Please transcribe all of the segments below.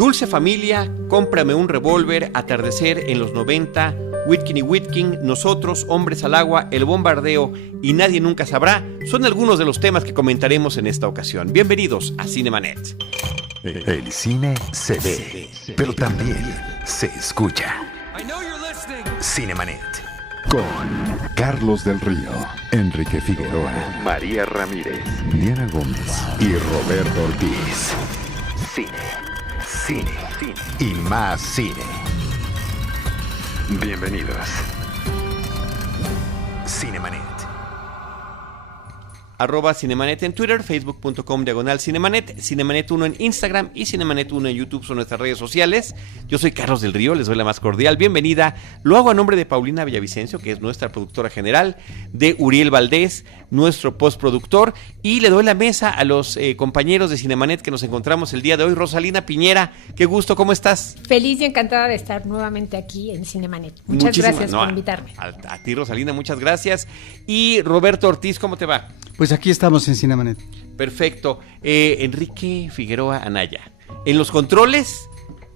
Dulce Familia, Cómprame un revólver, Atardecer en los 90, Witkin y Witkin, Nosotros, Hombres al agua, El bombardeo y Nadie nunca sabrá son algunos de los temas que comentaremos en esta ocasión. Bienvenidos a Cinemanet. El cine se ve, pero también se escucha. Cinemanet. Con Carlos del Río, Enrique Figueroa, María Ramírez, Diana Gómez y Roberto Ortiz. Cine y más cine. Bienvenidos. Cinemanet. @Cinemanet en Twitter, facebook.com/Cinemanet, Cinemanet1 en Instagram y Cinemanet1 en YouTube son nuestras redes sociales. Yo soy Carlos del Río, les doy la más cordial bienvenida. Lo hago a nombre de Paulina Villavicencio, que es nuestra productora general, de Uriel Valdés, nuestro postproductor, y le doy la mesa a los compañeros de Cinemanet que nos encontramos el día de hoy. Rosalina Piñera, qué gusto, ¿cómo estás? Feliz y encantada de estar nuevamente aquí en Cinemanet. Muchas gracias por invitarme. A ti, Rosalina, muchas gracias. Y Roberto Ortiz, ¿cómo te va? Pues aquí estamos en Cinemanet. Perfecto. Enrique Figueroa Anaya, en los controles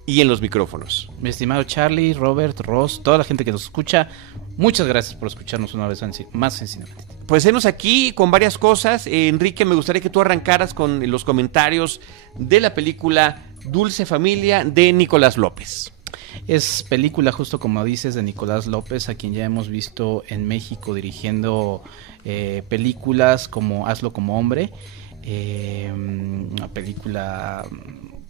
y en los micrófonos. Mi estimado Charlie, Robert, Ross, toda la gente que nos escucha, muchas gracias por escucharnos una vez más en Cinemanet. Pues enos aquí con varias cosas. Enrique, me gustaría que tú arrancaras con los comentarios de la película Dulce Familia de Nicolás López. Es película, justo como dices, de Nicolás López, a quien ya hemos visto en México dirigiendo películas como Hazlo como hombre, una película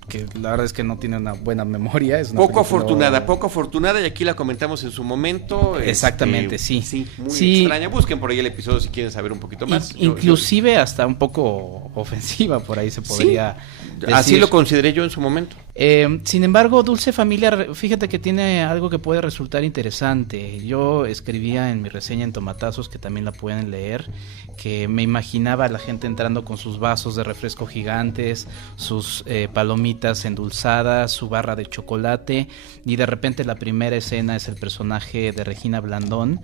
que la verdad es que no tiene una buena memoria. Es una poco película... afortunada, y aquí la comentamos en su momento. Exactamente, sí. Muy extraña. Busquen por ahí el episodio si quieren saber un poquito más. Inclusive hasta un poco ofensiva, por ahí se podría decir. Así lo consideré yo en su momento. Sin embargo, Dulce Familia, fíjate que tiene algo que puede resultar interesante. Yo escribía en mi reseña en Tomatazos, que también la pueden leer, que me imaginaba a la gente entrando con sus vasos de refresco gigantes, sus palomitas endulzadas, su barra de chocolate, y de repente la primera escena es el personaje de Regina Blandón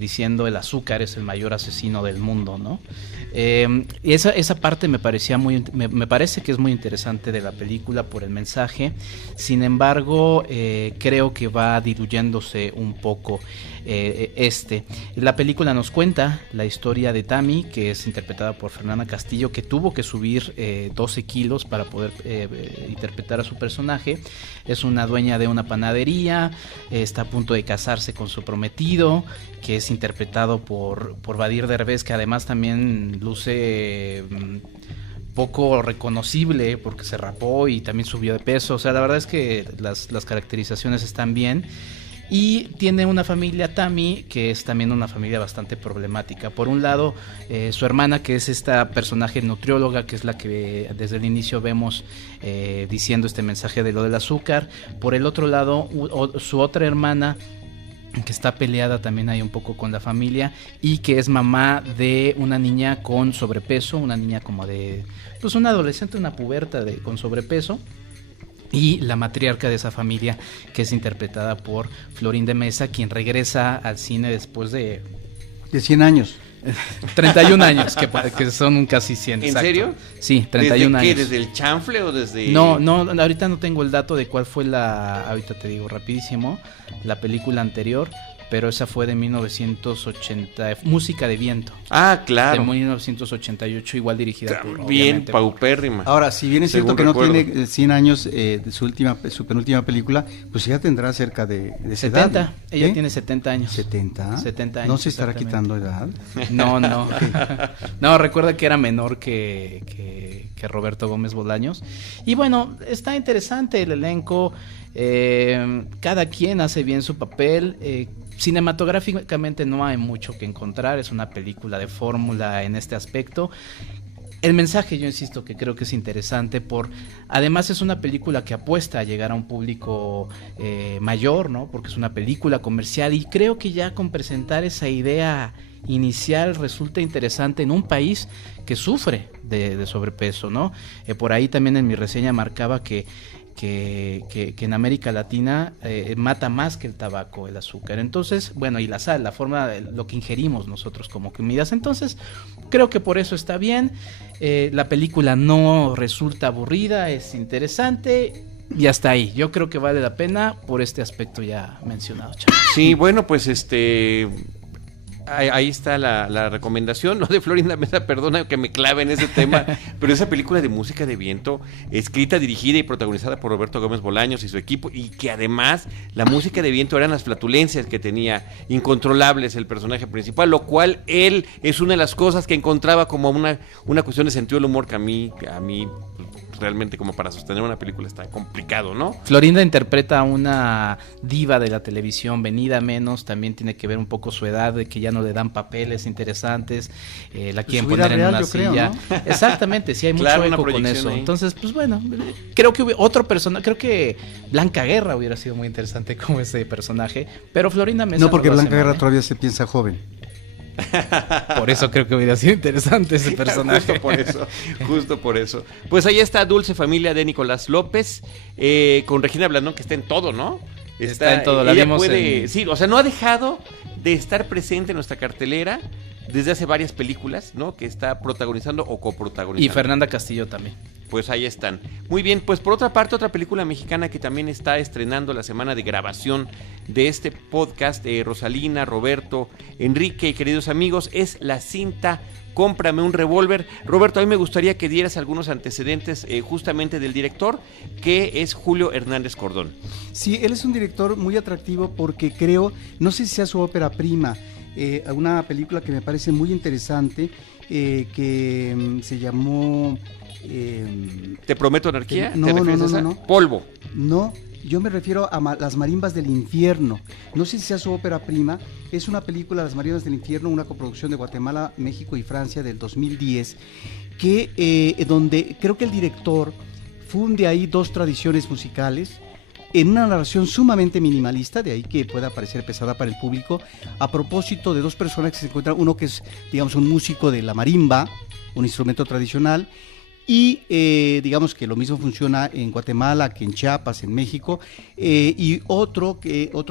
diciendo: el azúcar es el mayor asesino del mundo, ¿no? Esa parte me parece que es muy interesante de la película por el mensaje. Sin embargo, creo que va diluyéndose un poco. La película nos cuenta la historia de Tami, que es interpretada por Fernanda Castillo, que tuvo que subir 12 kilos para poder interpretar a su personaje. Es una dueña de una panadería, está a punto de casarse con su prometido, que es interpretado por Badir Derbez, que además también luce poco reconocible porque se rapó y también subió de peso. O sea, la verdad es que las caracterizaciones están bien. Y tiene una familia, Tami, que es también una familia bastante problemática. Por un lado, su hermana, que es esta personaje nutrióloga, que es la que desde el inicio vemos diciendo este mensaje de lo del azúcar. Por el otro lado, su otra hermana, que está peleada también ahí un poco con la familia, y que es mamá de una niña con sobrepeso, una niña como de, pues una adolescente, una puberta con sobrepeso. Y la matriarca de esa familia, que es interpretada por Florinda Mesa, quien regresa al cine después de 100 años. 31 años, que son casi 100. ¿En exacto. serio? Sí, 31 años. ¿Desde el chanfle o desde...? No, ahorita no tengo el dato de cuál fue ahorita te digo rapidísimo, la película anterior, pero esa fue de 1980, Música de Viento. Ah, claro. De 1988, igual dirigida por... Bien paupérrima. Ahora, si bien es cierto que recuerdo. No tiene 100 años de su penúltima película, pues ella tendrá cerca de 70. Edad, ¿no? Ella tiene 70 años. 70. 70 años. ¿No se estará quitando edad? No. No, recuerda que era menor que Roberto Gómez Bolaños. Y bueno, está interesante el elenco. Cada quien hace bien su papel. Cinematográficamente no hay mucho que encontrar, es una película de fórmula en este aspecto. El mensaje, yo insisto, que creo que es interesante además es una película que apuesta a llegar a un público mayor, ¿no? Porque es una película comercial, y creo que ya con presentar esa idea inicial resulta interesante en un país que sufre de sobrepeso, ¿no? Por ahí también en mi reseña marcaba que en América Latina mata más que el tabaco, el azúcar. Entonces, bueno, y la sal, la forma de lo que ingerimos nosotros como comidas. Entonces, creo que por eso está bien. La película no resulta aburrida, es interesante. Y hasta ahí, yo creo que vale la pena por este aspecto ya mencionado, chavos. Sí, bueno, pues ahí está la recomendación, ¿no? De Florinda Mesa, perdona que me clave en ese tema, pero esa película de Música de Viento, escrita, dirigida y protagonizada por Roberto Gómez Bolaños y su equipo, y que además la música de viento eran las flatulencias que tenía incontrolables el personaje principal, lo cual él es una de las cosas que encontraba como una cuestión de sentido del humor que a mí realmente como para sostener una película está complicado, ¿no? Florinda interpreta a una diva de la televisión venida menos, también tiene que ver un poco su edad, de que ya no le dan papeles interesantes, la quieren poner en una silla. ¿No? Exactamente, sí hay mucho eco con eso. Ahí. Entonces, pues bueno, creo que otro personaje, creo que Blanca Guerra hubiera sido muy interesante como ese personaje, pero Florinda Mesa no, porque Blanca Guerra todavía se piensa joven. Por eso creo que hubiera sido interesante ese personaje. Justo por eso. Pues ahí está Dulce Familia de Nicolás López, con Regina Blandón, que está en todo, ¿no? Está en todo, la vimos Sí, o sea, no ha dejado de estar presente en nuestra cartelera desde hace varias películas, ¿no? Que está protagonizando o coprotagonizando. Y Fernanda Castillo también. Pues ahí están. Muy bien, pues por otra parte, otra película mexicana que también está estrenando la semana de grabación de este podcast, Rosalina, Roberto, Enrique y queridos amigos, es la cinta Cómprame un revólver. Roberto, a mí me gustaría que dieras algunos antecedentes justamente del director, que es Julio Hernández Cordón. Sí, él es un director muy atractivo porque creo, no sé si sea su ópera prima, una película que me parece muy interesante, que se llamó... ¿Te prometo anarquía? No, ¿Te refieres a esa? No. Polvo. No, yo me refiero a Las Marimbas del Infierno. No sé si sea su ópera prima. Es una película, Las Marimbas del Infierno, una coproducción de Guatemala, México y Francia del 2010, donde creo que el director funde ahí dos tradiciones musicales en una narración sumamente minimalista, de ahí que pueda parecer pesada para el público, a propósito de dos personas que se encuentran, uno que es, digamos, un músico de la marimba, un instrumento tradicional, y digamos que lo mismo funciona en Guatemala que en Chiapas, en México, y otro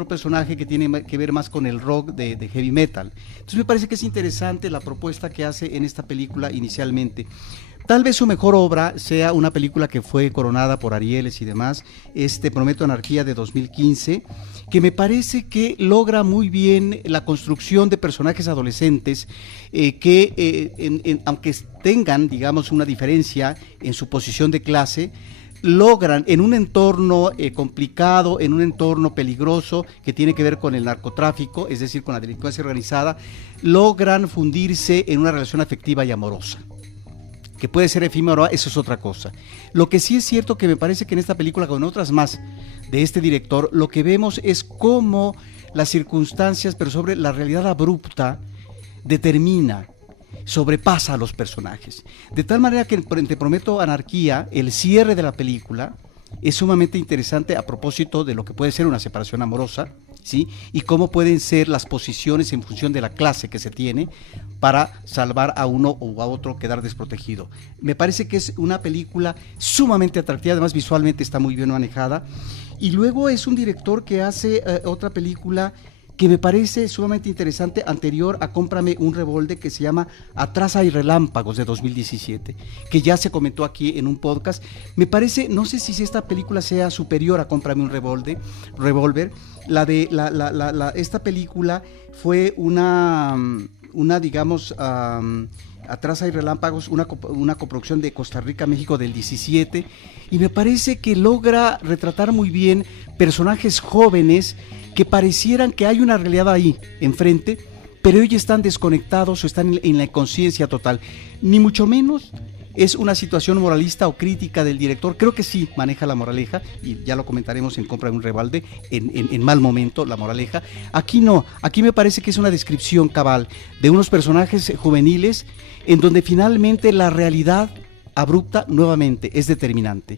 personaje que tiene que ver más con el rock de heavy metal. Entonces me parece que es interesante la propuesta que hace en esta película inicialmente. Tal vez su mejor obra sea una película que fue coronada por Arieles y demás, Prometo Anarquía de 2015, que me parece que logra muy bien la construcción de personajes adolescentes que, aunque tengan, digamos, una diferencia en su posición de clase, logran en un entorno complicado, en un entorno peligroso que tiene que ver con el narcotráfico, es decir, con la delincuencia organizada, logran fundirse en una relación afectiva y amorosa. Que puede ser efímero, eso es otra cosa. Lo que sí es cierto que me parece que en esta película, con otras más de este director, lo que vemos es cómo las circunstancias, pero sobre la realidad abrupta, sobrepasa a los personajes. De tal manera que Te Prometo Anarquía, el cierre de la película, es sumamente interesante a propósito de lo que puede ser una separación amorosa, ¿sí? Y cómo pueden ser las posiciones en función de la clase que se tiene para salvar a uno o a otro, quedar desprotegido. Me parece que es una película sumamente atractiva, además visualmente está muy bien manejada, y luego es un director que hace otra película que me parece sumamente interesante, anterior a Cómprame un revólver, que se llama Atrás hay relámpagos, de 2017, que ya se comentó aquí en un podcast. Me parece, no sé si esta película sea superior a Cómprame un revólver. Esta película fue una digamos, Atrás hay relámpagos, una coproducción de Costa Rica, México del 17, y me parece que logra retratar muy bien personajes jóvenes que parecieran que hay una realidad ahí enfrente, pero ellos están desconectados o están en la inconsciencia total. Ni mucho menos es una situación moralista o crítica del director. Creo que sí maneja la moraleja, y ya lo comentaremos en Compra de un Revólver, en Mal Momento, la moraleja. Aquí no, aquí me parece que es una descripción cabal de unos personajes juveniles en donde finalmente la realidad abrupta nuevamente es determinante.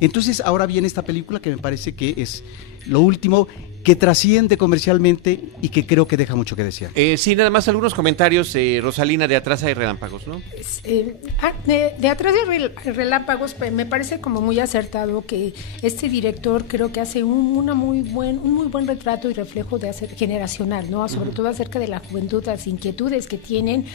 Entonces ahora viene esta película que me parece que es lo último que trasciende comercialmente y que creo que deja mucho que desear. Sí, nada más algunos comentarios, Rosalina, de Atrás hay relámpagos, ¿no? De Atrás hay relámpagos, me parece como muy acertado que este director creo que hace un muy buen retrato y reflejo generacional, ¿no? Sobre todo acerca de la juventud, las inquietudes que tienen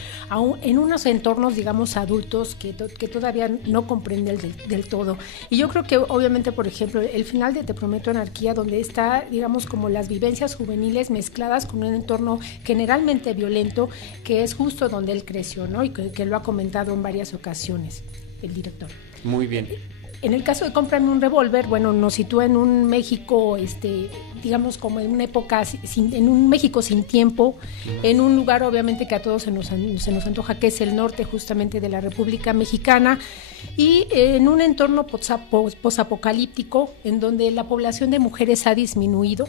en unos entornos, digamos, adultos que todavía no comprenden del todo. Y yo creo que que obviamente, por ejemplo, el final de Te Prometo Anarquía, donde está, digamos, como las vivencias juveniles mezcladas con un entorno generalmente violento, que es justo donde él creció, ¿no? Y que lo ha comentado en varias ocasiones el director. Muy bien. En el caso de Cómprame un revólver, bueno, nos sitúa en un México, digamos, como en una época, en un México sin tiempo, en un lugar obviamente que a todos se nos antoja, que es el norte justamente de la República Mexicana, y en un entorno posapocalíptico, en donde la población de mujeres ha disminuido.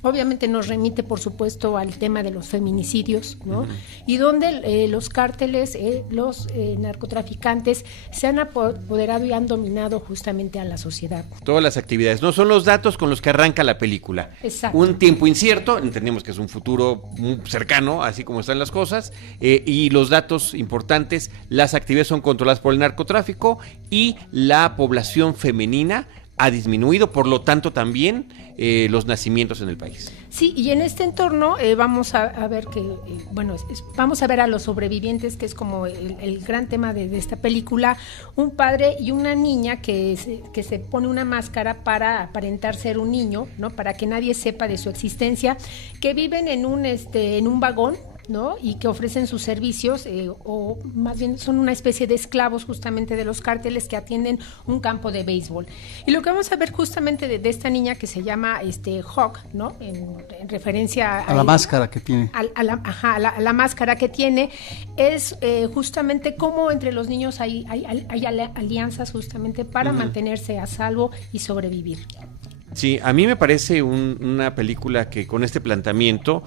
Obviamente nos remite, por supuesto, al tema de los feminicidios, ¿no? Y donde los cárteles, los narcotraficantes se han apoderado y han dominado justamente a la sociedad. Todas las actividades, no son los datos con los que arranca la película. Exacto. Un tiempo incierto, entendemos que es un futuro muy cercano, así como están las cosas, y los datos importantes, las actividades son controladas por el narcotráfico y la población femenina ha disminuido, por lo tanto también los nacimientos en el país. Sí, y en este entorno vamos a ver que, vamos a ver a los sobrevivientes, que es como el gran tema de esta película, un padre y una niña que se pone una máscara para aparentar ser un niño, ¿no? Para que nadie sepa de su existencia, que viven en un vagón, ¿no? Y que ofrecen sus servicios, o más bien son una especie de esclavos justamente de los cárteles que atienden un campo de béisbol. Y lo que vamos a ver justamente de esta niña que se llama Hawk, ¿no? En referencia a la máscara que tiene. A la máscara que tiene, es justamente cómo entre los niños hay alianzas justamente para mantenerse a salvo y sobrevivir. Sí, a mí me parece una película que con este planteamiento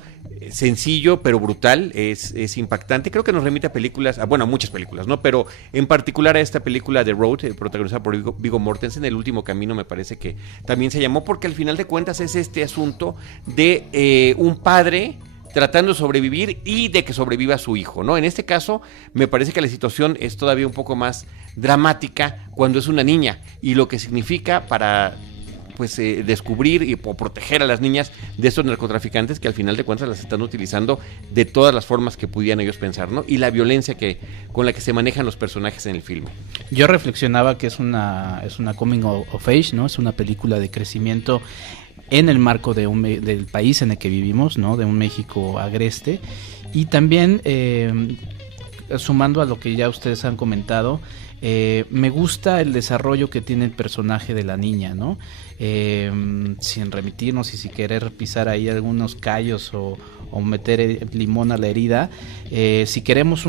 sencillo pero brutal es impactante. Creo que nos remite a películas, a muchas películas, ¿no? Pero en particular a esta película The Road, protagonizada por Viggo Mortensen, El Último Camino, me parece que también se llamó, porque al final de cuentas es este asunto de un padre tratando de sobrevivir y de que sobreviva su hijo, ¿no? En este caso, me parece que la situación es todavía un poco más dramática cuando es una niña, y lo que significa para descubrir y proteger a las niñas de estos narcotraficantes que al final de cuentas las están utilizando de todas las formas que pudieran ellos pensar, ¿no? Y la violencia con la que se manejan los personajes en el filme. Yo reflexionaba que es una coming of age, ¿no? Es una película de crecimiento en el marco del país en el que vivimos, ¿no? De un México agreste, y también sumando a lo que ya ustedes han comentado, me gusta el desarrollo que tiene el personaje de la niña, ¿no? Sin remitirnos y sin querer pisar ahí algunos callos o meter limón a la herida, si queremos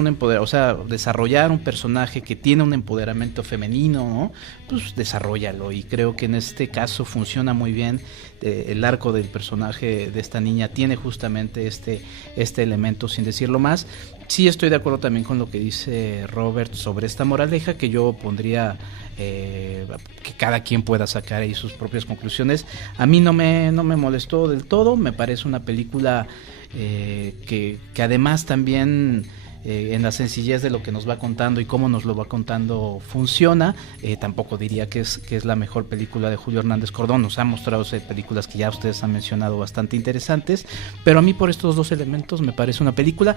desarrollar un personaje que tiene un empoderamiento femenino, ¿no? Pues desarróllalo, y creo que en este caso funciona muy bien. El arco del personaje de esta niña tiene justamente este elemento, sin decirlo más. Sí, estoy de acuerdo también con lo que dice Robert sobre esta moraleja, que yo pondría que cada quien pueda sacar ahí sus propias conclusiones. A mí no me molestó del todo, me parece una película que además también en la sencillez de lo que nos va contando y cómo nos lo va contando funciona. Tampoco diría que es la mejor película de Julio Hernández Cordón. Nos ha mostrado películas que ya ustedes han mencionado bastante interesantes, pero a mí por estos dos elementos me parece una película,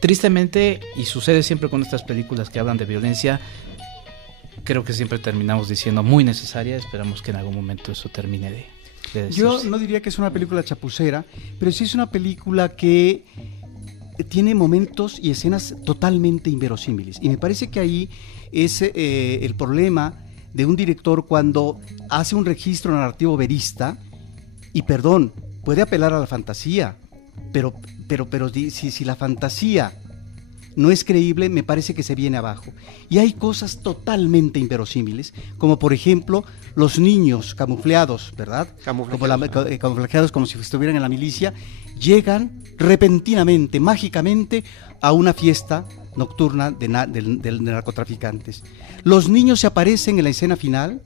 tristemente, y sucede siempre con estas películas que hablan de violencia, creo que siempre terminamos diciendo muy necesaria. Esperamos que en algún momento eso termine de decirse. Yo no diría que es una película chapucera, pero sí es una película que tiene momentos y escenas totalmente inverosímiles, y me parece que ahí es el problema de un director cuando hace un registro narrativo verista, y perdón, puede apelar a la fantasía, pero si la fantasía no es creíble, me parece que se viene abajo. Y hay cosas totalmente inverosímiles, como por ejemplo los niños camuflados, ¿verdad? Camuflajeados como si estuvieran en la milicia, llegan repentinamente, mágicamente, a una fiesta nocturna de narcotraficantes. Los niños se aparecen en la escena final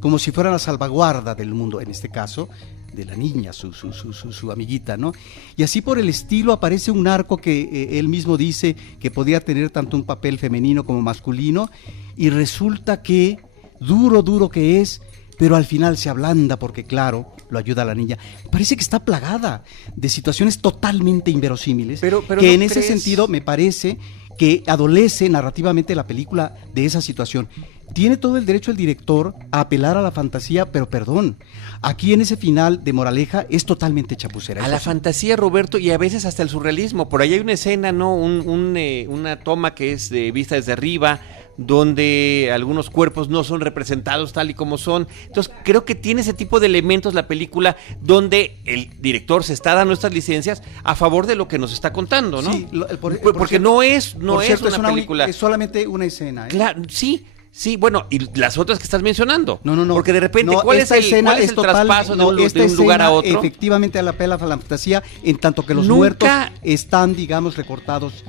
como si fueran la salvaguarda del mundo, en este caso de la niña, su amiguita, ¿no? Y así por el estilo aparece un narco que él mismo dice que podría tener tanto un papel femenino como masculino, y resulta que duro que es pero al final se ablanda porque, claro, lo ayuda a la niña. Parece que está plagada de situaciones totalmente inverosímiles, pero que ¿no en ese crees? sentido me parece que adolece narrativamente la película de esa situación. Tiene todo el derecho el director a apelar a la fantasía, pero perdón, aquí en ese final de moraleja es totalmente chapucera. A eso la sí. fantasía, Roberto, y a veces hasta el surrealismo. Por ahí hay una escena, ¿no? Una toma que es de vista desde arriba, donde algunos cuerpos no son representados tal y como son. Entonces creo que tiene ese tipo de elementos la película, donde el director se está dando estas licencias a favor de lo que nos está contando, ¿no? Sí, porque cierto, no es por cierto, una película. Es solamente una escena. Claro, sí. Sí, bueno, y las otras que estás mencionando. No. Porque de repente, No, ¿cuál es esta el escena traspaso no, de esta un lugar a escena otro? Efectivamente apela a la fantasía, en tanto que los Nunca- muertos están, digamos, recortados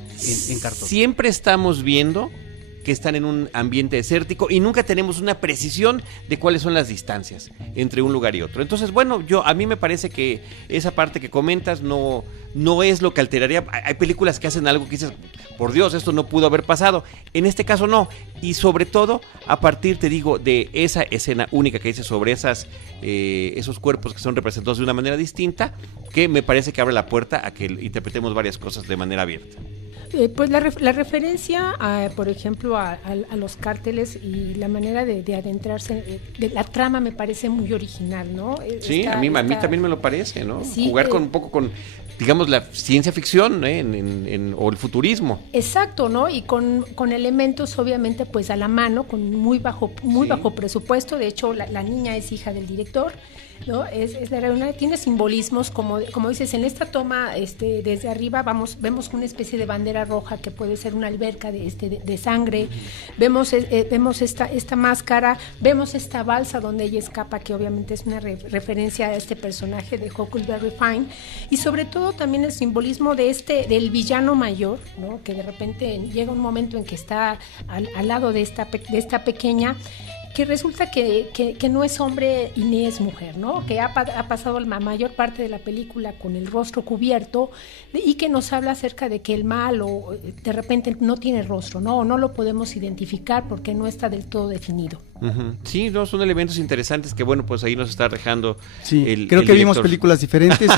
en cartón. Siempre estamos viendo que están en un ambiente desértico y nunca tenemos una precisión de cuáles son las distancias entre un lugar y otro. Entonces, bueno, a mí me parece que esa parte que comentas no es lo que alteraría. Hay películas que hacen algo que dices, por Dios, esto no pudo haber pasado. En este caso no. Y sobre todo, a partir, te digo, de esa escena única que dice sobre esos cuerpos que son representados de una manera distinta, que me parece que abre la puerta a que interpretemos varias cosas de manera abierta. Pues la referencia, por ejemplo, a los cárteles y la manera de adentrarse, de la trama me parece muy original, ¿no? Sí, a mí también me lo parece, ¿no? Sí, Jugar un poco con, digamos, la ciencia ficción, ¿eh? O el futurismo. Exacto, ¿no? Y con elementos obviamente pues a la mano, con muy bajo presupuesto. De hecho, la niña es hija del director, ¿no? Tiene simbolismos, como dices, en esta toma desde arriba vemos una especie de bandera roja que puede ser una alberca de sangre. Vemos esta máscara, vemos esta balsa donde ella escapa, que obviamente es una referencia a este personaje de Huckleberry Finn, y sobre todo también el simbolismo del villano mayor, ¿no? Que de repente llega un momento en que está al lado de esta pequeña, que resulta que no es hombre y ni es mujer, ¿no? Que ha pasado la mayor parte de la película con el rostro cubierto y que nos habla acerca de que el mal o de repente no tiene rostro, ¿no? O no lo podemos identificar porque no está del todo definido. Uh-huh. Sí, no, son elementos interesantes que, bueno, pues ahí nos está dejando. Sí, creo que vimos películas diferentes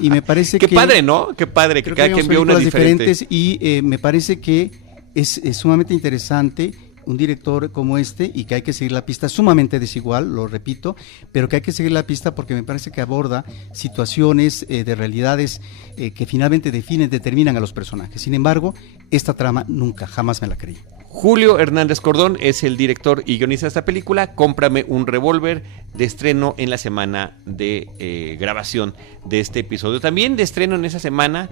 y me parece que... Qué padre, ¿no? Qué padre que cada quien vio una diferente. Y me parece que es sumamente interesante un director como este, y que hay que seguir la pista, sumamente desigual, lo repito, pero que hay que seguir la pista porque me parece que aborda situaciones de realidades que finalmente determinan a los personajes. Sin embargo, esta trama jamás me la creí. Julio Hernández Cordón es el director y guionista de esta película. Cómprame un revólver, de estreno en la semana de grabación de este episodio. También de estreno en esa semana,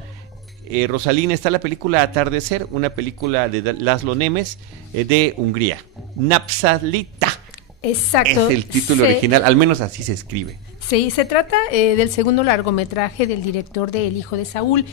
Rosalina, está la película Atardecer, una película de Laszlo Nemes, de Hungría. Napstalita. Exacto. Es el título original, al menos así se escribe. Sí, se trata del segundo largometraje del director de El hijo de Saúl.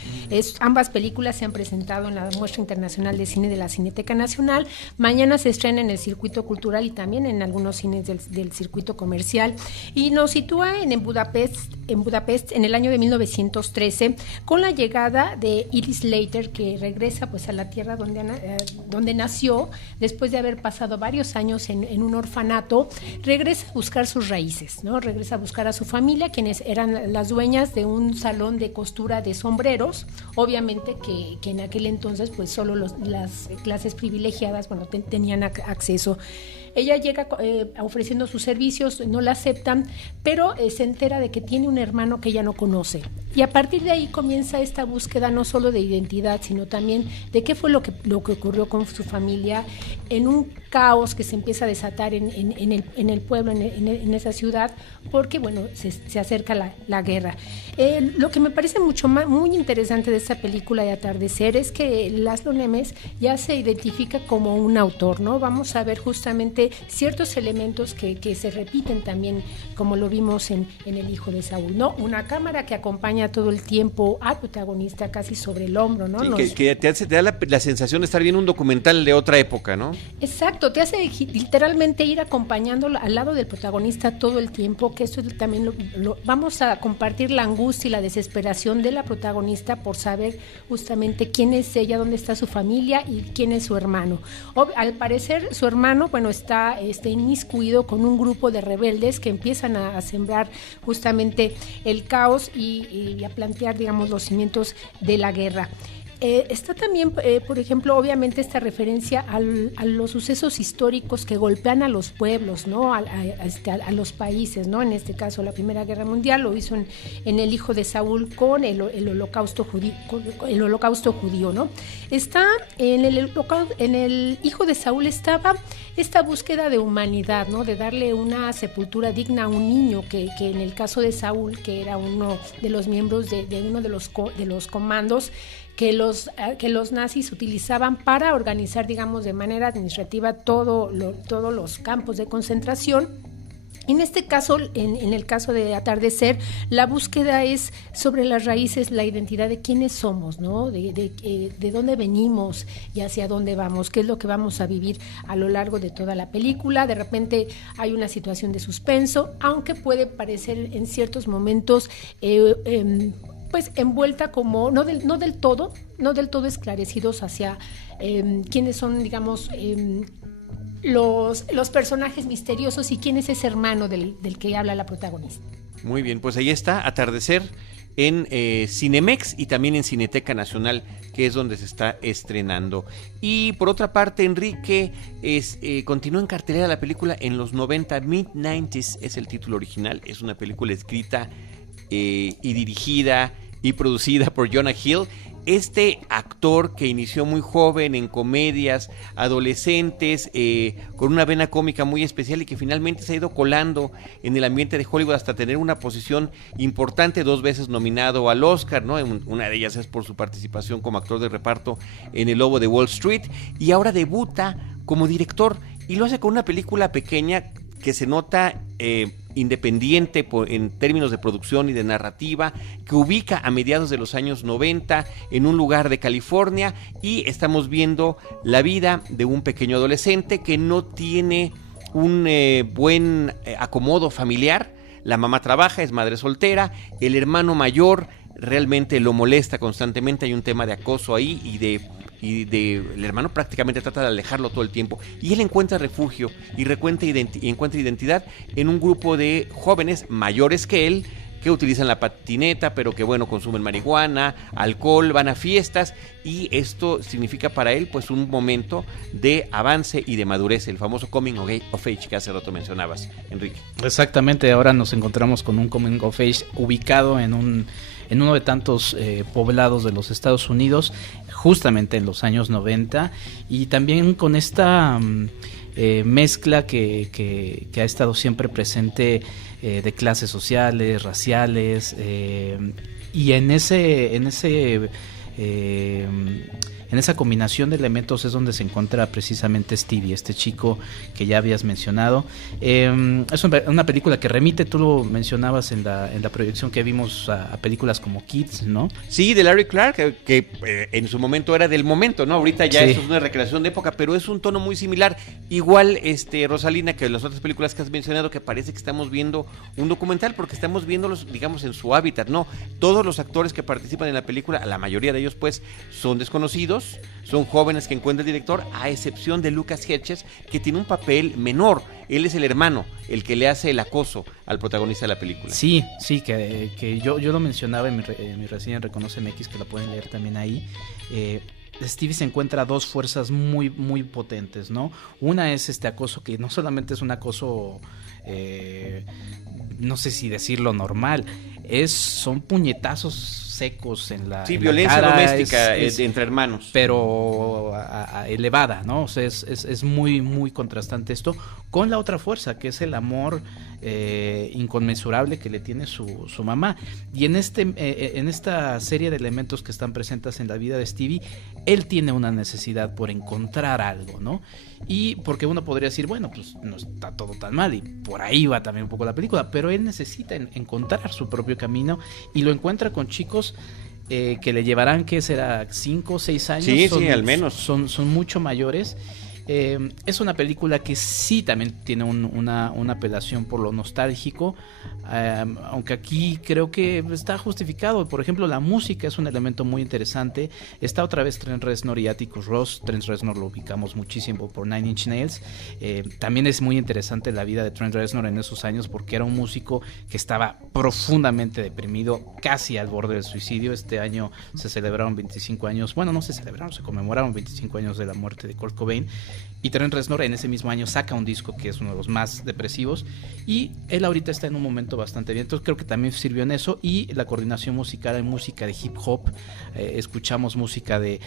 Ambas películas se han presentado en la Muestra Internacional de Cine de la Cineteca Nacional. Mañana se estrena en el circuito cultural y también en algunos cines del circuito comercial. Y nos sitúa en Budapest en el año de 1913, con la llegada de Iris Leiter, que regresa pues a la tierra donde nació, después de haber pasado varios años en un orfanato. Regresa a buscar sus raíces, ¿no? Regresa a buscar a su familia, quienes eran las dueñas de un salón de costura de sombreros. Obviamente que en aquel entonces pues solo las clases privilegiadas tenían acceso. Ella llega ofreciendo sus servicios, no la aceptan, pero se entera de que tiene un hermano que ella no conoce. Y a partir de ahí comienza esta búsqueda no solo de identidad, sino también de qué fue lo que ocurrió con su familia, en un caos que se empieza a desatar en el pueblo, en esa ciudad, porque bueno, se acerca la guerra. Lo que me parece muy interesante de esta película de Atardecer es que Laszlo Nemes ya se identifica como un autor, ¿no? Vamos a ver justamente ciertos elementos que se repiten también, como lo vimos en El hijo de Saúl, ¿no? Una cámara que acompaña todo el tiempo al protagonista casi sobre el hombro, ¿no? Sí, que te da la sensación de estar viendo un documental de otra época, ¿no? Exacto, te hace literalmente ir acompañándolo al lado del protagonista todo el tiempo, que esto también vamos a compartir la angustia y la desesperación de la protagonista por saber justamente quién es ella, dónde está su familia y quién es su hermano. Al parecer su hermano, bueno, está está inmiscuido con un grupo de rebeldes que empiezan a sembrar justamente el caos y a plantear, digamos, los cimientos de la guerra. Está también, por ejemplo, obviamente esta referencia a los sucesos históricos que golpean a los pueblos, ¿no? A los países, ¿no? En este caso, la Primera Guerra Mundial lo hizo en El hijo de Saúl con el holocausto judío, ¿no? Está en el hijo de Saúl estaba esta búsqueda de humanidad, ¿no? De darle una sepultura digna a un niño que en el caso de Saúl, que era uno de los miembros de uno de los comandos que los nazis utilizaban para organizar, digamos, de manera administrativa todos los campos de concentración. En este caso, en el caso de Atardecer, la búsqueda es sobre las raíces, la identidad de quiénes somos, ¿no? De dónde venimos y hacia dónde vamos, qué es lo que vamos a vivir a lo largo de toda la película. De repente hay una situación de suspenso, aunque puede parecer en ciertos momentos pues envuelta como, no del todo esclarecidos hacia quiénes son, digamos, los personajes misteriosos y quién es ese hermano del que habla la protagonista. Muy bien, pues ahí está, Atardecer, en Cinemex y también en Cineteca Nacional, que es donde se está estrenando. Y por otra parte, Enrique, continúa en cartelera la película en los 90, Mid-90s es el título original, es una película escrita y dirigida y producida por Jonah Hill. Este actor que inició muy joven en comedias adolescentes, con una vena cómica muy especial y que finalmente se ha ido colando en el ambiente de Hollywood hasta tener una posición importante, 2 veces nominado al Oscar, ¿no? Una de ellas es por su participación como actor de reparto en El Lobo de Wall Street, y ahora debuta como director y lo hace con una película pequeña que se nota independiente en términos de producción y de narrativa, que ubica a mediados de los años 90 en un lugar de California, y estamos viendo la vida de un pequeño adolescente que no tiene un buen acomodo familiar. La mamá trabaja, es madre soltera, el hermano mayor realmente lo molesta constantemente, hay un tema de acoso ahí el hermano prácticamente trata de alejarlo todo el tiempo, y él encuentra refugio y encuentra identidad en un grupo de jóvenes mayores que él, que utilizan la patineta, pero que bueno, consumen marihuana, alcohol, van a fiestas, y esto significa para él pues un momento de avance y de madurez, el famoso coming of age que hace rato mencionabas, Enrique. Exactamente, ahora nos encontramos con un coming of age ubicado en uno de tantos poblados de los Estados Unidos, justamente en los años 90, y también con esta mezcla que ha estado siempre presente de clases sociales, raciales, y en esa combinación de elementos es donde se encuentra precisamente Stevie, este chico que ya habías mencionado. Es una película que remite, tú lo mencionabas en la proyección que vimos a películas como Kids, ¿no? Sí, de Larry Clark, que en su momento era del momento, ¿no? Ahorita ya sí. Esto es una recreación de época, pero es un tono muy similar. Igual, Rosalina, que las otras películas que has mencionado, que parece que estamos viendo un documental, porque estamos viéndolos, digamos, en su hábitat, ¿no? Todos los actores que participan en la película, la mayoría de ellos, pues, son desconocidos, son jóvenes que encuentra el director, a excepción de Lucas Hedges, que tiene un papel menor. Él es el hermano, el que le hace el acoso al protagonista de la película. Sí, que yo lo mencionaba en mi reseña en Reconoce MX, que la pueden leer también ahí. Stevie se encuentra 2 fuerzas muy, muy potentes, ¿no? Una es este acoso, que no solamente es un acoso, no sé si decirlo normal, son puñetazos secos en la violencia cara, doméstica entre hermanos, pero elevada, ¿no? O sea, es muy, muy contrastante esto con la otra fuerza, que es el amor inconmensurable que le tiene su mamá. Y en esta serie de elementos que están presentes en la vida de Stevie, él tiene una necesidad por encontrar algo, ¿no? Y porque uno podría decir, bueno, pues no está todo tan mal, y por ahí va también un poco la película, pero él necesita encontrar su propio camino, y lo encuentra con chicos que le llevarán, ¿qué será? 5 o 6 años. Sí, al menos. Son mucho mayores, Es una película que sí también tiene una apelación por lo nostálgico, aunque aquí creo que está justificado. Por ejemplo, la música es un elemento muy interesante. Está otra vez Trent Reznor y Atticus Ross. Trent Reznor lo ubicamos muchísimo por Nine Inch Nails. También es muy interesante la vida de Trent Reznor en esos años, porque era un músico que estaba profundamente deprimido, casi al borde del suicidio. Este año se celebraron 25 años, bueno, no se celebraron, se conmemoraron 25 años de la muerte de Kurt Cobain, y Trent Reznor en ese mismo año saca un disco que es uno de los más depresivos, y él ahorita está en un momento bastante bien. Entonces creo que también sirvió en eso, y la coordinación musical en música de hip hop, escuchamos música de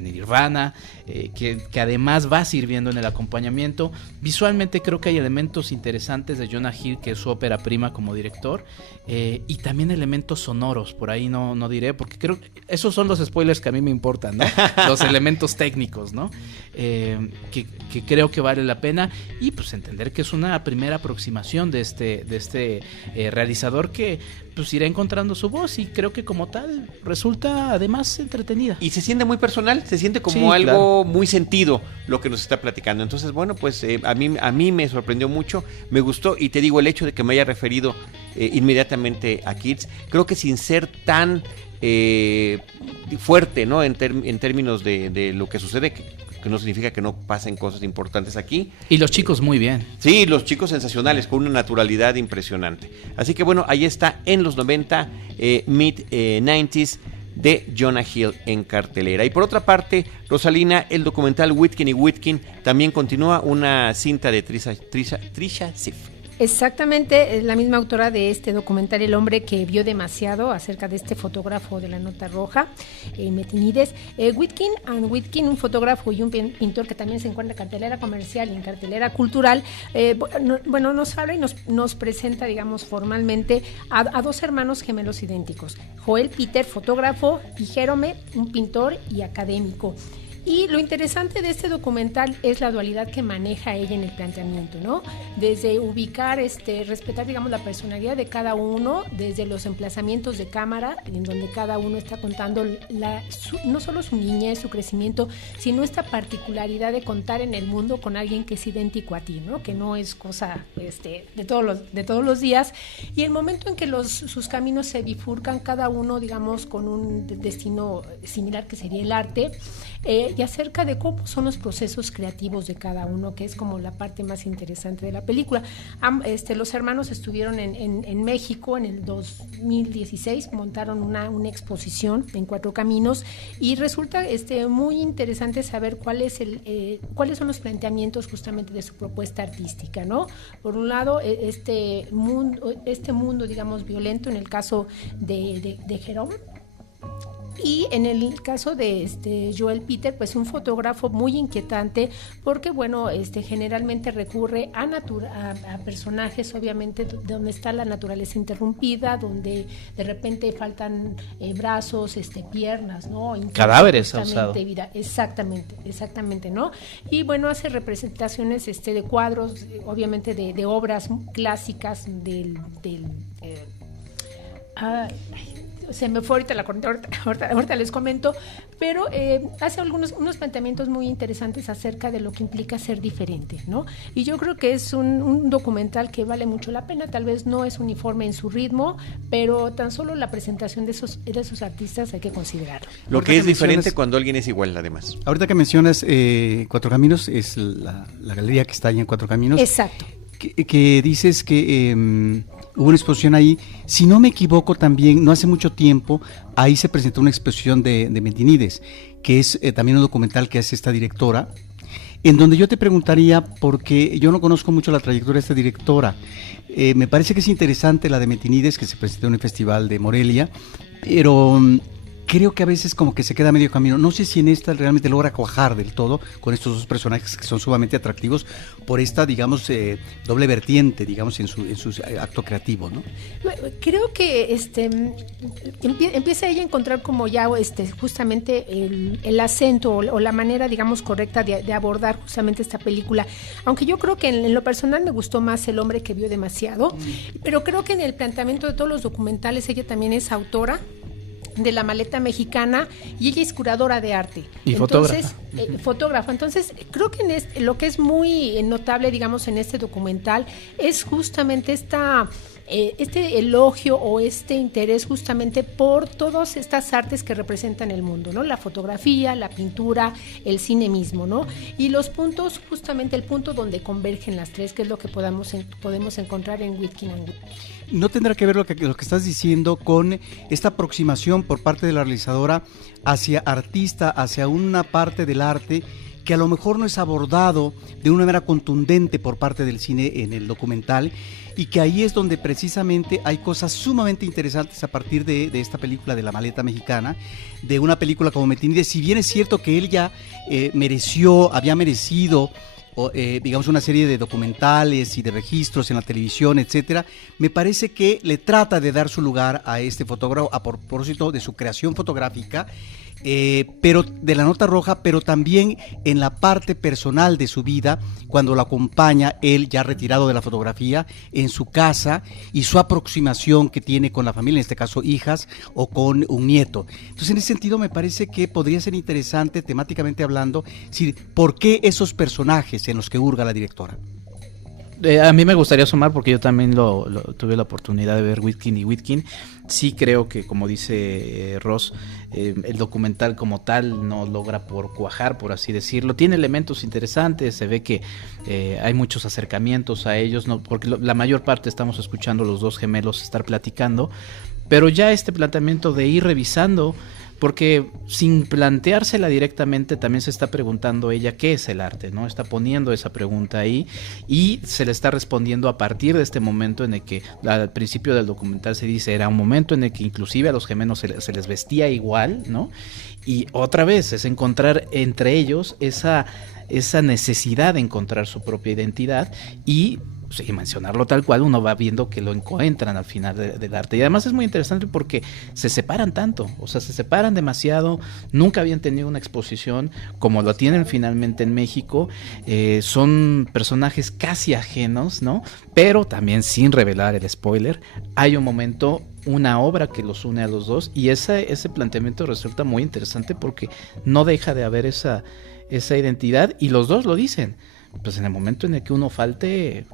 Nirvana, que además va sirviendo en el acompañamiento. Visualmente creo que hay elementos interesantes de Jonah Hill, que es su ópera prima como director, y también elementos sonoros, por ahí no diré, porque creo que esos son los spoilers que a mí me importan, ¿no? Los elementos técnicos, ¿no? Que creo que vale la pena, y pues entender que es una primera aproximación de este realizador que pues irá encontrando su voz, y creo que como tal resulta además entretenida. Y se siente muy personal, se siente como algo muy sentido lo que nos está platicando. Entonces, bueno, pues a mí me sorprendió mucho, me gustó, y te digo, el hecho de que me haya referido inmediatamente a Kids, creo que sin ser tan fuerte, ¿no? En términos de lo que sucede, que no significa que no pasen cosas importantes aquí. Y los chicos muy bien. Sí, los chicos sensacionales, con una naturalidad impresionante. Así que bueno, ahí está, en los 90, mid-90s, de Jonah Hill en cartelera. Y por otra parte, Rosalina, el documental Witkin y Witkin también continúa, una cinta de Trisha Ziff. Exactamente, es la misma autora de este documental, El hombre que vio demasiado, acerca de este fotógrafo de la nota roja, Metinides. Witkin and Witkin, un fotógrafo y un pintor que también se encuentra en cartelera comercial y en cartelera cultural, nos habla y nos presenta, digamos, formalmente a dos hermanos gemelos idénticos, Joel Peter, fotógrafo, y Jerome, un pintor y académico. Y lo interesante de este documental es la dualidad que maneja ella en el planteamiento, ¿no? Desde ubicar, respetar, digamos, la personalidad de cada uno, desde los emplazamientos de cámara, en donde cada uno está contando no solo su niñez, su crecimiento, sino esta particularidad de contar en el mundo con alguien que es idéntico a ti, ¿no? Que no es cosa de todos los días. Y el momento en que sus caminos se bifurcan, cada uno, digamos, con un destino similar, que sería el arte, y acerca de cómo son los procesos creativos de cada uno, que es como la parte más interesante de la película. Los hermanos estuvieron en México en el 2016, montaron una exposición en Cuatro Caminos, y resulta muy interesante saber cuáles son los planteamientos justamente de su propuesta artística, ¿no? Por un lado, este mundo, digamos, violento, en el caso de Jerome. Y en el caso de Joel Peter, pues un fotógrafo muy inquietante, porque bueno, generalmente recurre a personajes, obviamente, donde está la naturaleza interrumpida, donde de repente faltan brazos, piernas, ¿no? Cadáveres ha usado. Exactamente, ¿no? Y bueno, hace representaciones de cuadros, obviamente de obras clásicas se me fue ahorita la corriente, ahorita les comento, pero hace unos planteamientos muy interesantes acerca de lo que implica ser diferente, ¿no? Y yo creo que es un documental que vale mucho la pena. Tal vez no es uniforme en su ritmo, pero tan solo la presentación de esos artistas hay que considerarlo. Lo que es diferente cuando alguien es igual, además. Ahorita que mencionas Cuatro Caminos, es la galería que está ahí en Cuatro Caminos. Exacto. Que dices que hubo una exposición ahí, si no me equivoco también, no hace mucho tiempo, ahí se presentó una exposición de Metinides, que es también un documental que hace esta directora, en donde yo te preguntaría, porque yo no conozco mucho la trayectoria de esta directora, me parece que es interesante la de Metinides, que se presentó en el Festival de Morelia, pero creo que a veces como que se queda a medio camino. No sé si en esta realmente logra cuajar del todo con estos dos personajes que son sumamente atractivos por esta, digamos, doble vertiente, digamos, en su acto creativo, ¿no? Creo que empieza ella a encontrar como ya justamente el acento o la manera, digamos, correcta de abordar justamente esta película. Aunque yo creo que en lo personal me gustó más El hombre que vio demasiado, pero creo que en el planteamiento de todos los documentales ella también es autora. de La Maleta Mexicana, y ella es curadora de arte. Y entonces, fotógrafa. Entonces, creo que lo que es muy notable, digamos, en este documental es justamente este elogio o este interés justamente por todas estas artes que representan el mundo, ¿no? La fotografía, la pintura, el cine mismo, ¿no? Y los puntos, justamente el punto donde convergen las tres, que es lo que podemos encontrar en Witkin and Witkin. ¿No tendrá que ver lo que estás diciendo con esta aproximación por parte de la realizadora hacia artista, hacia una parte del arte que a lo mejor no es abordado de una manera contundente por parte del cine en el documental, y que ahí es donde precisamente hay cosas sumamente interesantes a partir de esta película de La Maleta Mexicana, de una película como Metinides? Si bien es cierto que él ya había merecido digamos una serie de documentales y de registros en la televisión, etcétera, me parece que le trata de dar su lugar a este fotógrafo a propósito de su creación fotográfica, pero de La Nota Roja, pero también en la parte personal de su vida, cuando lo acompaña él ya retirado de la fotografía en su casa, y su aproximación que tiene con la familia, en este caso hijas o con un nieto. Entonces, en ese sentido me parece que podría ser interesante temáticamente hablando, decir, ¿por qué esos personajes en los que hurga la directora? A mí me gustaría sumar, porque yo también tuve la oportunidad de ver Witkin y Witkin. Sí creo que, como dice Ross, el documental como tal no logra por cuajar, por así decirlo. Tiene elementos interesantes, se ve que hay muchos acercamientos a ellos, ¿no? Porque la mayor parte estamos escuchando los dos gemelos estar platicando, pero ya este planteamiento de ir revisando, porque sin planteársela directamente también se está preguntando ella qué es el arte, ¿no? Está poniendo esa pregunta ahí y se le está respondiendo a partir de este momento en el que al principio del documental se dice era un momento en el que inclusive a los gemelos se les vestía igual, ¿no? Y otra vez es encontrar entre ellos esa necesidad de encontrar su propia identidad y mencionarlo tal cual, uno va viendo que lo encuentran al final del arte. Y además es muy interesante porque se separan tanto, o sea, se separan demasiado, nunca habían tenido una exposición como lo tienen finalmente en México. Son personajes casi ajenos, ¿no? Pero también, sin revelar el spoiler, hay un momento, una obra que los une a los dos, y ese planteamiento resulta muy interesante porque no deja de haber esa identidad, y los dos lo dicen. Pues en el momento en el que uno falte,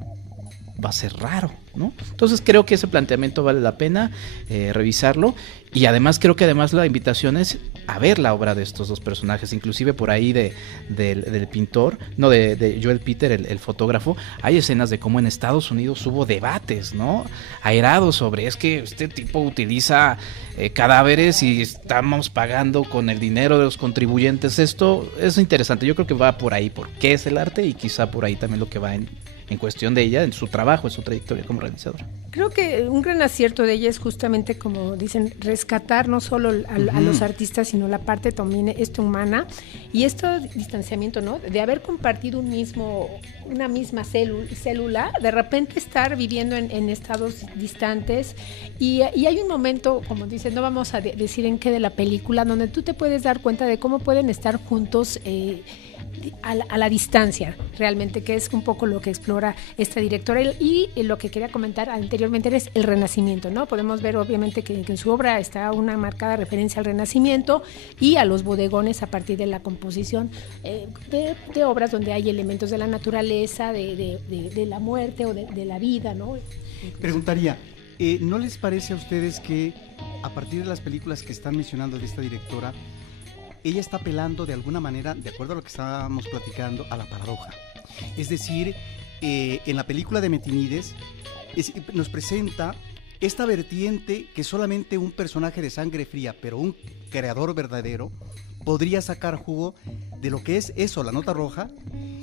va a ser raro, ¿no? Entonces creo que ese planteamiento vale la pena revisarlo, y además creo que la invitación es a ver la obra de estos dos personajes, inclusive por ahí del pintor, no, de Joel Peter, el fotógrafo. Hay escenas de cómo en Estados Unidos hubo debates, ¿no? Airados sobre, es que este tipo utiliza cadáveres y estamos pagando con el dinero de los contribuyentes. Esto es interesante, yo creo que va por ahí, por qué es el arte, y quizá por ahí también lo que va en cuestión de ella, en su trabajo, en su trayectoria como realizadora. Creo que un gran acierto de ella es justamente, como dicen, rescatar no solo a los artistas, sino la parte también humana, y este distanciamiento, ¿no? De haber compartido una misma célula, de repente estar viviendo en estados distantes, y hay un momento, como dicen, no vamos a decir en qué de la película, donde tú te puedes dar cuenta de cómo pueden estar juntos a la distancia, realmente, que es un poco lo que explora esta directora. Y lo que quería comentar anteriormente es el Renacimiento, ¿no? Podemos ver obviamente que en su obra está una marcada referencia al Renacimiento y a los bodegones a partir de la composición de obras donde hay elementos de la naturaleza, de la muerte o de la vida, ¿no? Preguntaría, ¿no les parece a ustedes que a partir de las películas que están mencionando de esta directora, ella está apelando de alguna manera, de acuerdo a lo que estábamos platicando, a la paradoja? Es decir, en la película de Metinides nos presenta esta vertiente que solamente un personaje de sangre fría, pero un creador verdadero, podría sacar jugo de lo que es eso, La Nota Roja,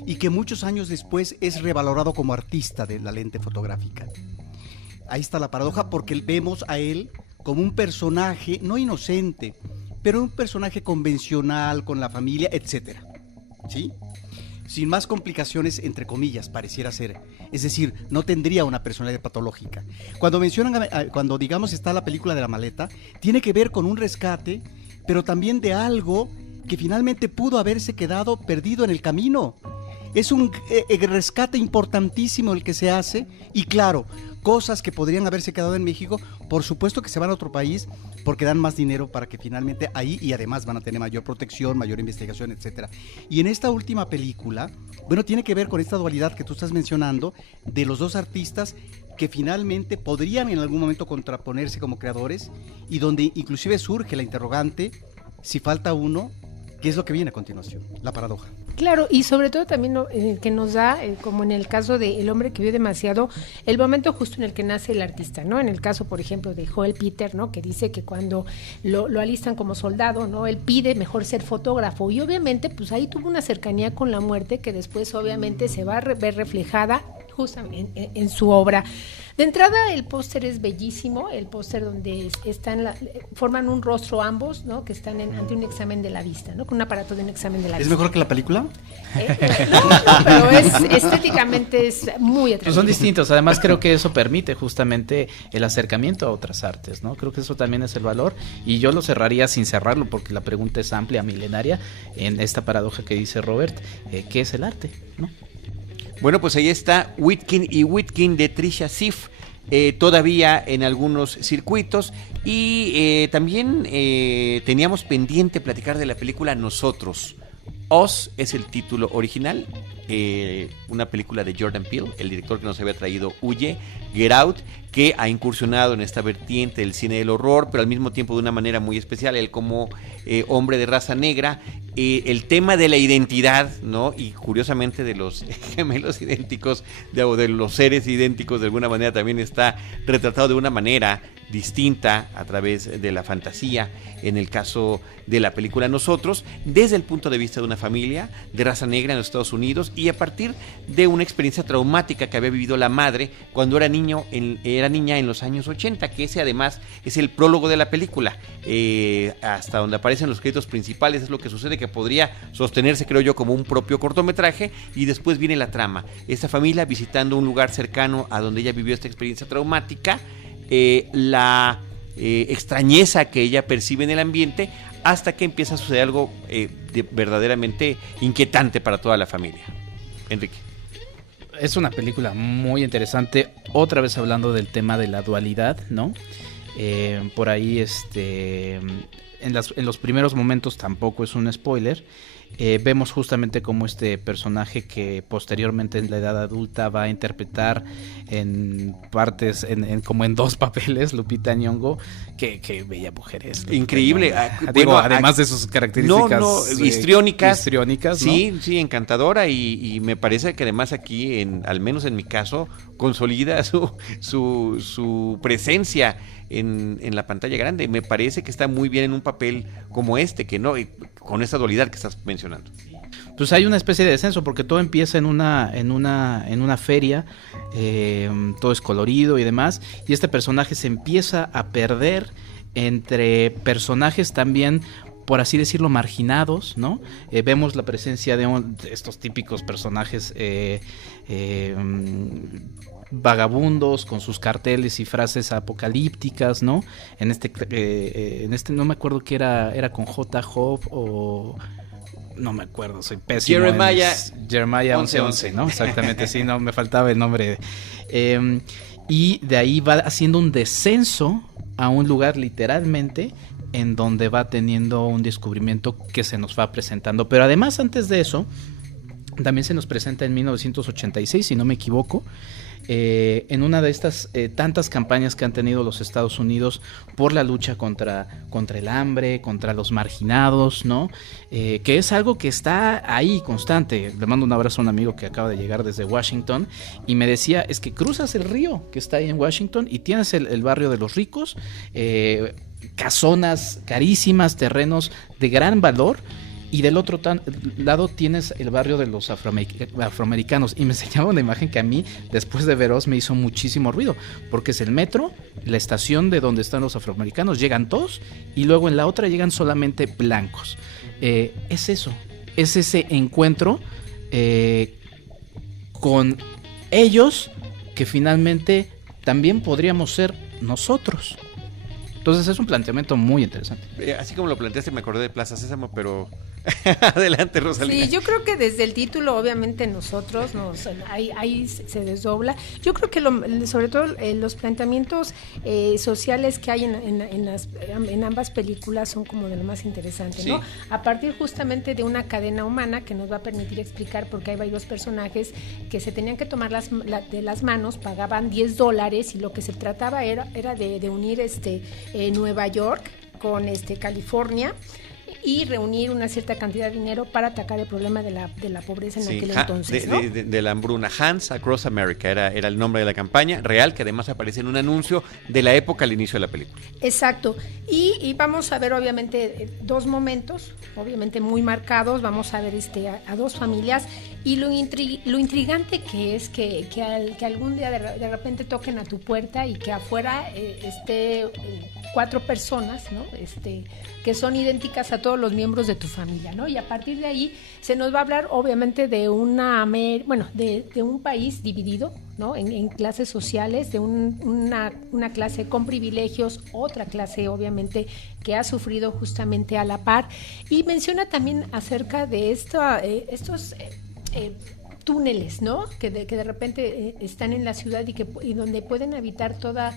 y que muchos años después es revalorado como artista de la lente fotográfica. Ahí está la paradoja, porque vemos a él como un personaje no inocente, pero un personaje convencional, con la familia, etcétera, ¿sí? Sin más complicaciones, entre comillas, pareciera ser. Es decir, no tendría una personalidad patológica. Cuando digamos está la película de La Maleta, tiene que ver con un rescate, pero también de algo que finalmente pudo haberse quedado perdido en el camino. Es un rescate importantísimo el que se hace, y claro, cosas que podrían haberse quedado en México, por supuesto que se van a otro país porque dan más dinero para que finalmente ahí, y además van a tener mayor protección, mayor investigación, etcétera. Y en esta última película, bueno, tiene que ver con esta dualidad que tú estás mencionando de los dos artistas que finalmente podrían en algún momento contraponerse como creadores, y donde inclusive surge la interrogante, si falta uno, ¿qué es lo que viene a continuación? La paradoja. Claro, y sobre todo también que nos da, como en el caso de El hombre que vio demasiado, el momento justo en el que nace el artista, ¿no? En el caso, por ejemplo, de Joel Peter, ¿no? Que dice que cuando lo alistan como soldado, ¿no? Él pide mejor ser fotógrafo, y obviamente pues ahí tuvo una cercanía con la muerte que después obviamente se va a ver reflejada justamente en su obra. De entrada, el póster es bellísimo, el póster donde forman un rostro ambos, ¿no? Que están ante un examen de la vista, ¿no? Con un aparato de un examen de la vista. ¿Es mejor que la película? No, pero estéticamente es muy atractivo. Pues son distintos, además creo que eso permite justamente el acercamiento a otras artes, ¿no? Creo que eso también es el valor, y yo lo cerraría sin cerrarlo, porque la pregunta es amplia, milenaria, en esta paradoja que dice Robert, ¿qué es el arte?, ¿no? Bueno, pues ahí está Witkin y Witkin de Trisha Ziff, todavía en algunos circuitos, y también teníamos pendiente platicar de la película Nosotros. Us es el título original, una película de Jordan Peele, el director que nos había traído Huye, Get Out, que ha incursionado en esta vertiente del cine del horror, pero al mismo tiempo de una manera muy especial. Él como hombre de raza negra, el tema de la identidad, ¿no? Y curiosamente de los gemelos idénticos, de los seres idénticos, de alguna manera también está retratado de una manera distinta a través de la fantasía, en el caso de la película Nosotros, desde el punto de vista de una familia de raza negra en los Estados Unidos, y a partir de una experiencia traumática que había vivido la madre cuando era niña en los años 80, que ese además es el prólogo de la película, hasta donde aparecen los créditos principales. Es lo que sucede, que podría sostenerse, creo yo, como un propio cortometraje, y después viene la trama. Esta familia visitando un lugar cercano a donde ella vivió esta experiencia traumática, la extrañeza que ella percibe en el ambiente, hasta que empieza a suceder algo verdaderamente inquietante para toda la familia. Enrique. Es una película muy interesante, otra vez hablando del tema de la dualidad, ¿no? Por ahí, en los primeros momentos, tampoco es un spoiler, vemos justamente cómo este personaje, que posteriormente en la edad adulta va a interpretar en partes, como en dos papeles, Lupita Nyong'o, que bella mujer es. Increíble. Digo, además de sus características histriónicas, ¿no? Sí, encantadora, y me parece que además aquí, al menos en mi caso, consolida su presencia en la pantalla grande. Me parece que está muy bien en un papel como que no, con esa dualidad que estás mencionando. Pues hay una especie de descenso, porque todo empieza en una feria, todo es colorido y demás, y este personaje se empieza a perder entre personajes también, por así decirlo, marginados, ¿no? Vemos la presencia de estos típicos personajes vagabundos con sus carteles y frases apocalípticas, ¿no? En este no me acuerdo que era con J. Job o no me acuerdo, soy pésimo. Jeremiah 11:11, ¿no? Exactamente, sí, no me faltaba el nombre. Y de ahí va haciendo un descenso a un lugar literalmente en donde va teniendo un descubrimiento que se nos va presentando. Pero además, antes de eso, también se nos presenta en 1986, si no me equivoco, en una de estas tantas campañas que han tenido los Estados Unidos por la lucha contra el hambre, contra los marginados, ¿no? Que es algo que está ahí constante. Le mando un abrazo a un amigo que acaba de llegar desde Washington y me decía, es que cruzas el río que está ahí en Washington y tienes el barrio de los ricos, casonas carísimas, terrenos de gran valor, y del otro lado tienes el barrio de los afroamericanos. Y me enseñaba una imagen que a mí, después de veros, me hizo muchísimo ruido, porque es el metro, la estación de donde están los afroamericanos, llegan todos, y luego en la otra llegan solamente blancos. Es eso, es ese encuentro con ellos, que finalmente también podríamos ser nosotros. Entonces es un planteamiento muy interesante. Así como lo planteaste, me acordé de Plaza Sésamo, pero Adelante, Rosalina. Sí, yo creo que desde el título, obviamente nosotros, ahí se desdobla. Yo creo que sobre todo los planteamientos sociales que hay en ambas películas son como de lo más interesante, ¿no? Sí. A partir justamente de una cadena humana que nos va a permitir explicar por qué hay varios personajes que se tenían que tomar de las manos, pagaban $10 y lo que se trataba era de unir Nueva York con California y reunir una cierta cantidad de dinero para atacar el problema de la pobreza en aquel entonces, ¿no? De la hambruna. Hands Across America era el nombre de la campaña real, que además aparece en un anuncio de la época al inicio de la película. Exacto. Y vamos a ver obviamente dos momentos, obviamente muy marcados. Vamos a ver a dos familias y lo intrigante que es que algún día de repente toquen a tu puerta y que afuera esté 4 personas, ¿no? Que son idénticas a todos los miembros de tu familia, ¿no? Y a partir de ahí se nos va a hablar obviamente de de un país dividido, ¿no? En clases sociales, de una clase con privilegios, otra clase obviamente que ha sufrido justamente a la par, y menciona también acerca de estos túneles, ¿no? Que de repente están en la ciudad y donde pueden habitar toda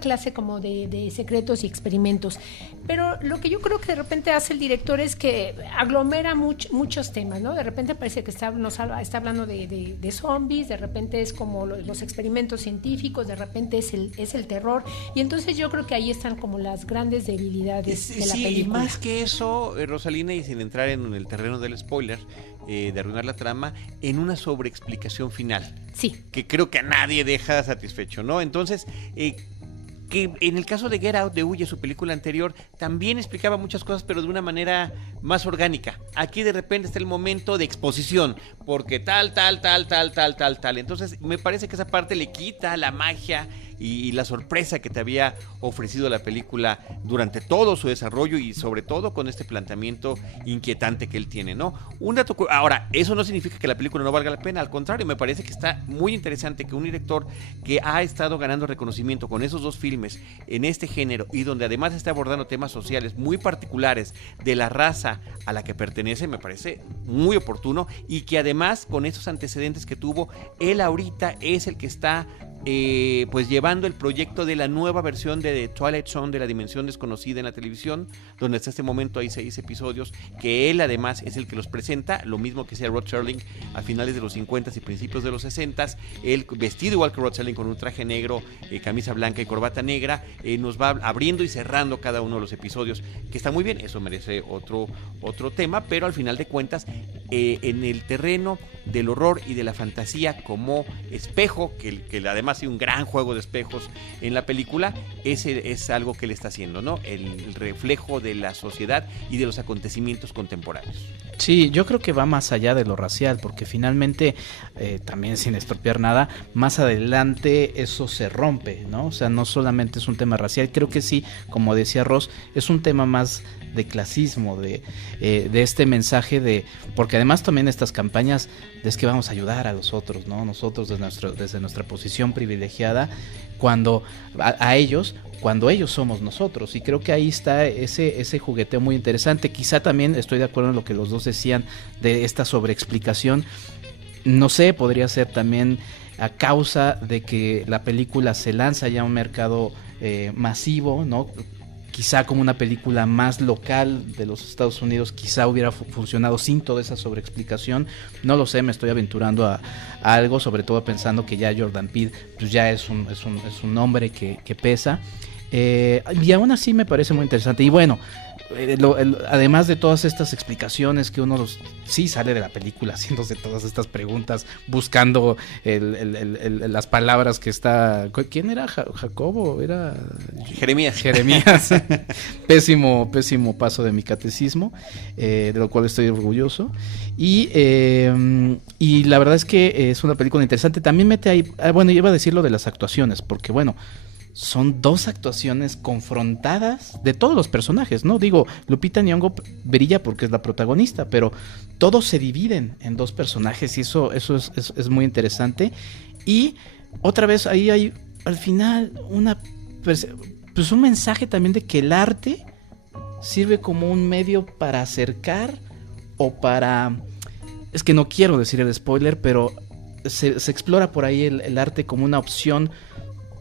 clase como de secretos y experimentos. Pero lo que yo creo que de repente hace el director es que aglomera muchos temas, ¿no? De repente parece que está hablando de zombies, de repente es como los experimentos científicos, de repente es el terror, y entonces yo creo que ahí están como las grandes debilidades de la película. Y más que eso, Rosalina, y sin entrar en el terreno del spoiler, de arruinar la trama, en una sobreexplicación final. Sí. Que creo que a nadie deja satisfecho, ¿no? Entonces, que en el caso de Get Out, de Huye, su película anterior, también explicaba muchas cosas, pero de una manera más orgánica. Aquí de repente está el momento de exposición, porque tal. Entonces, me parece que esa parte le quita la magia y la sorpresa que te había ofrecido la película durante todo su desarrollo, y sobre todo con este planteamiento inquietante que él tiene, ¿no? Un dato, ahora, eso no significa que la película no valga la pena, al contrario, me parece que está muy interesante que un director que ha estado ganando reconocimiento con esos dos filmes en este género, y donde además está abordando temas sociales muy particulares de la raza a la que pertenece, me parece muy oportuno, y que además con esos antecedentes que tuvo, él ahorita es el que está pues llevando el proyecto de la nueva versión de The Twilight Zone, de la dimensión desconocida en la televisión, donde hasta este momento hay 6 episodios, que él además es el que los presenta, lo mismo que sea Rod Serling a finales de los 50s y principios de los 60s, él vestido igual que Rod Serling con un traje negro, camisa blanca y corbata negra, nos va abriendo y cerrando cada uno de los episodios, que está muy bien, eso merece otro tema, pero al final de cuentas, en el terreno del horror y de la fantasía como espejo, que además hay un gran juego de espejos en la película, ese es algo que le está haciendo, ¿no? El reflejo de la sociedad y de los acontecimientos contemporáneos. Sí, yo creo que va más allá de lo racial, porque finalmente, también sin estropear nada, más adelante eso se rompe, ¿no? O sea, no solamente es un tema racial, creo que sí, como decía Ross, es un tema más de clasismo, de este mensaje porque además también estas campañas es que vamos a ayudar a los otros, ¿no? Nosotros desde nuestra posición privilegiada, cuando ellos somos nosotros, y creo que ahí está ese jugueteo muy interesante. Quizá también estoy de acuerdo en lo que los dos decían de esta sobreexplicación, no sé, podría ser también a causa de que la película se lanza ya a un mercado masivo, ¿no? Quizá como una película más local de los Estados Unidos, quizá hubiera funcionado sin toda esa sobreexplicación. No lo sé, me estoy aventurando a algo, sobre todo pensando que ya Jordan Peele pues ya es un hombre que pesa. Y aún así me parece muy interesante. Y bueno, además de todas estas explicaciones que uno sí sale de la película haciéndose todas estas preguntas, buscando las palabras que está... ¿Quién era? ¿Jacobo? ¿Era? Jeremías. Pésimo paso de mi catecismo, de lo cual estoy orgulloso. Y la verdad es que es una película interesante. También mete ahí... Bueno, iba a decir lo de las actuaciones, porque bueno... Son 2 actuaciones confrontadas de todos los personajes, ¿no? Digo, Lupita Nyong'o brilla porque es la protagonista, pero todos se dividen en 2 personajes y eso es muy interesante. Y otra vez ahí hay al final pues un mensaje también de que el arte sirve como un medio para acercar o para... Es que no quiero decir el spoiler, pero se explora por ahí el arte como una opción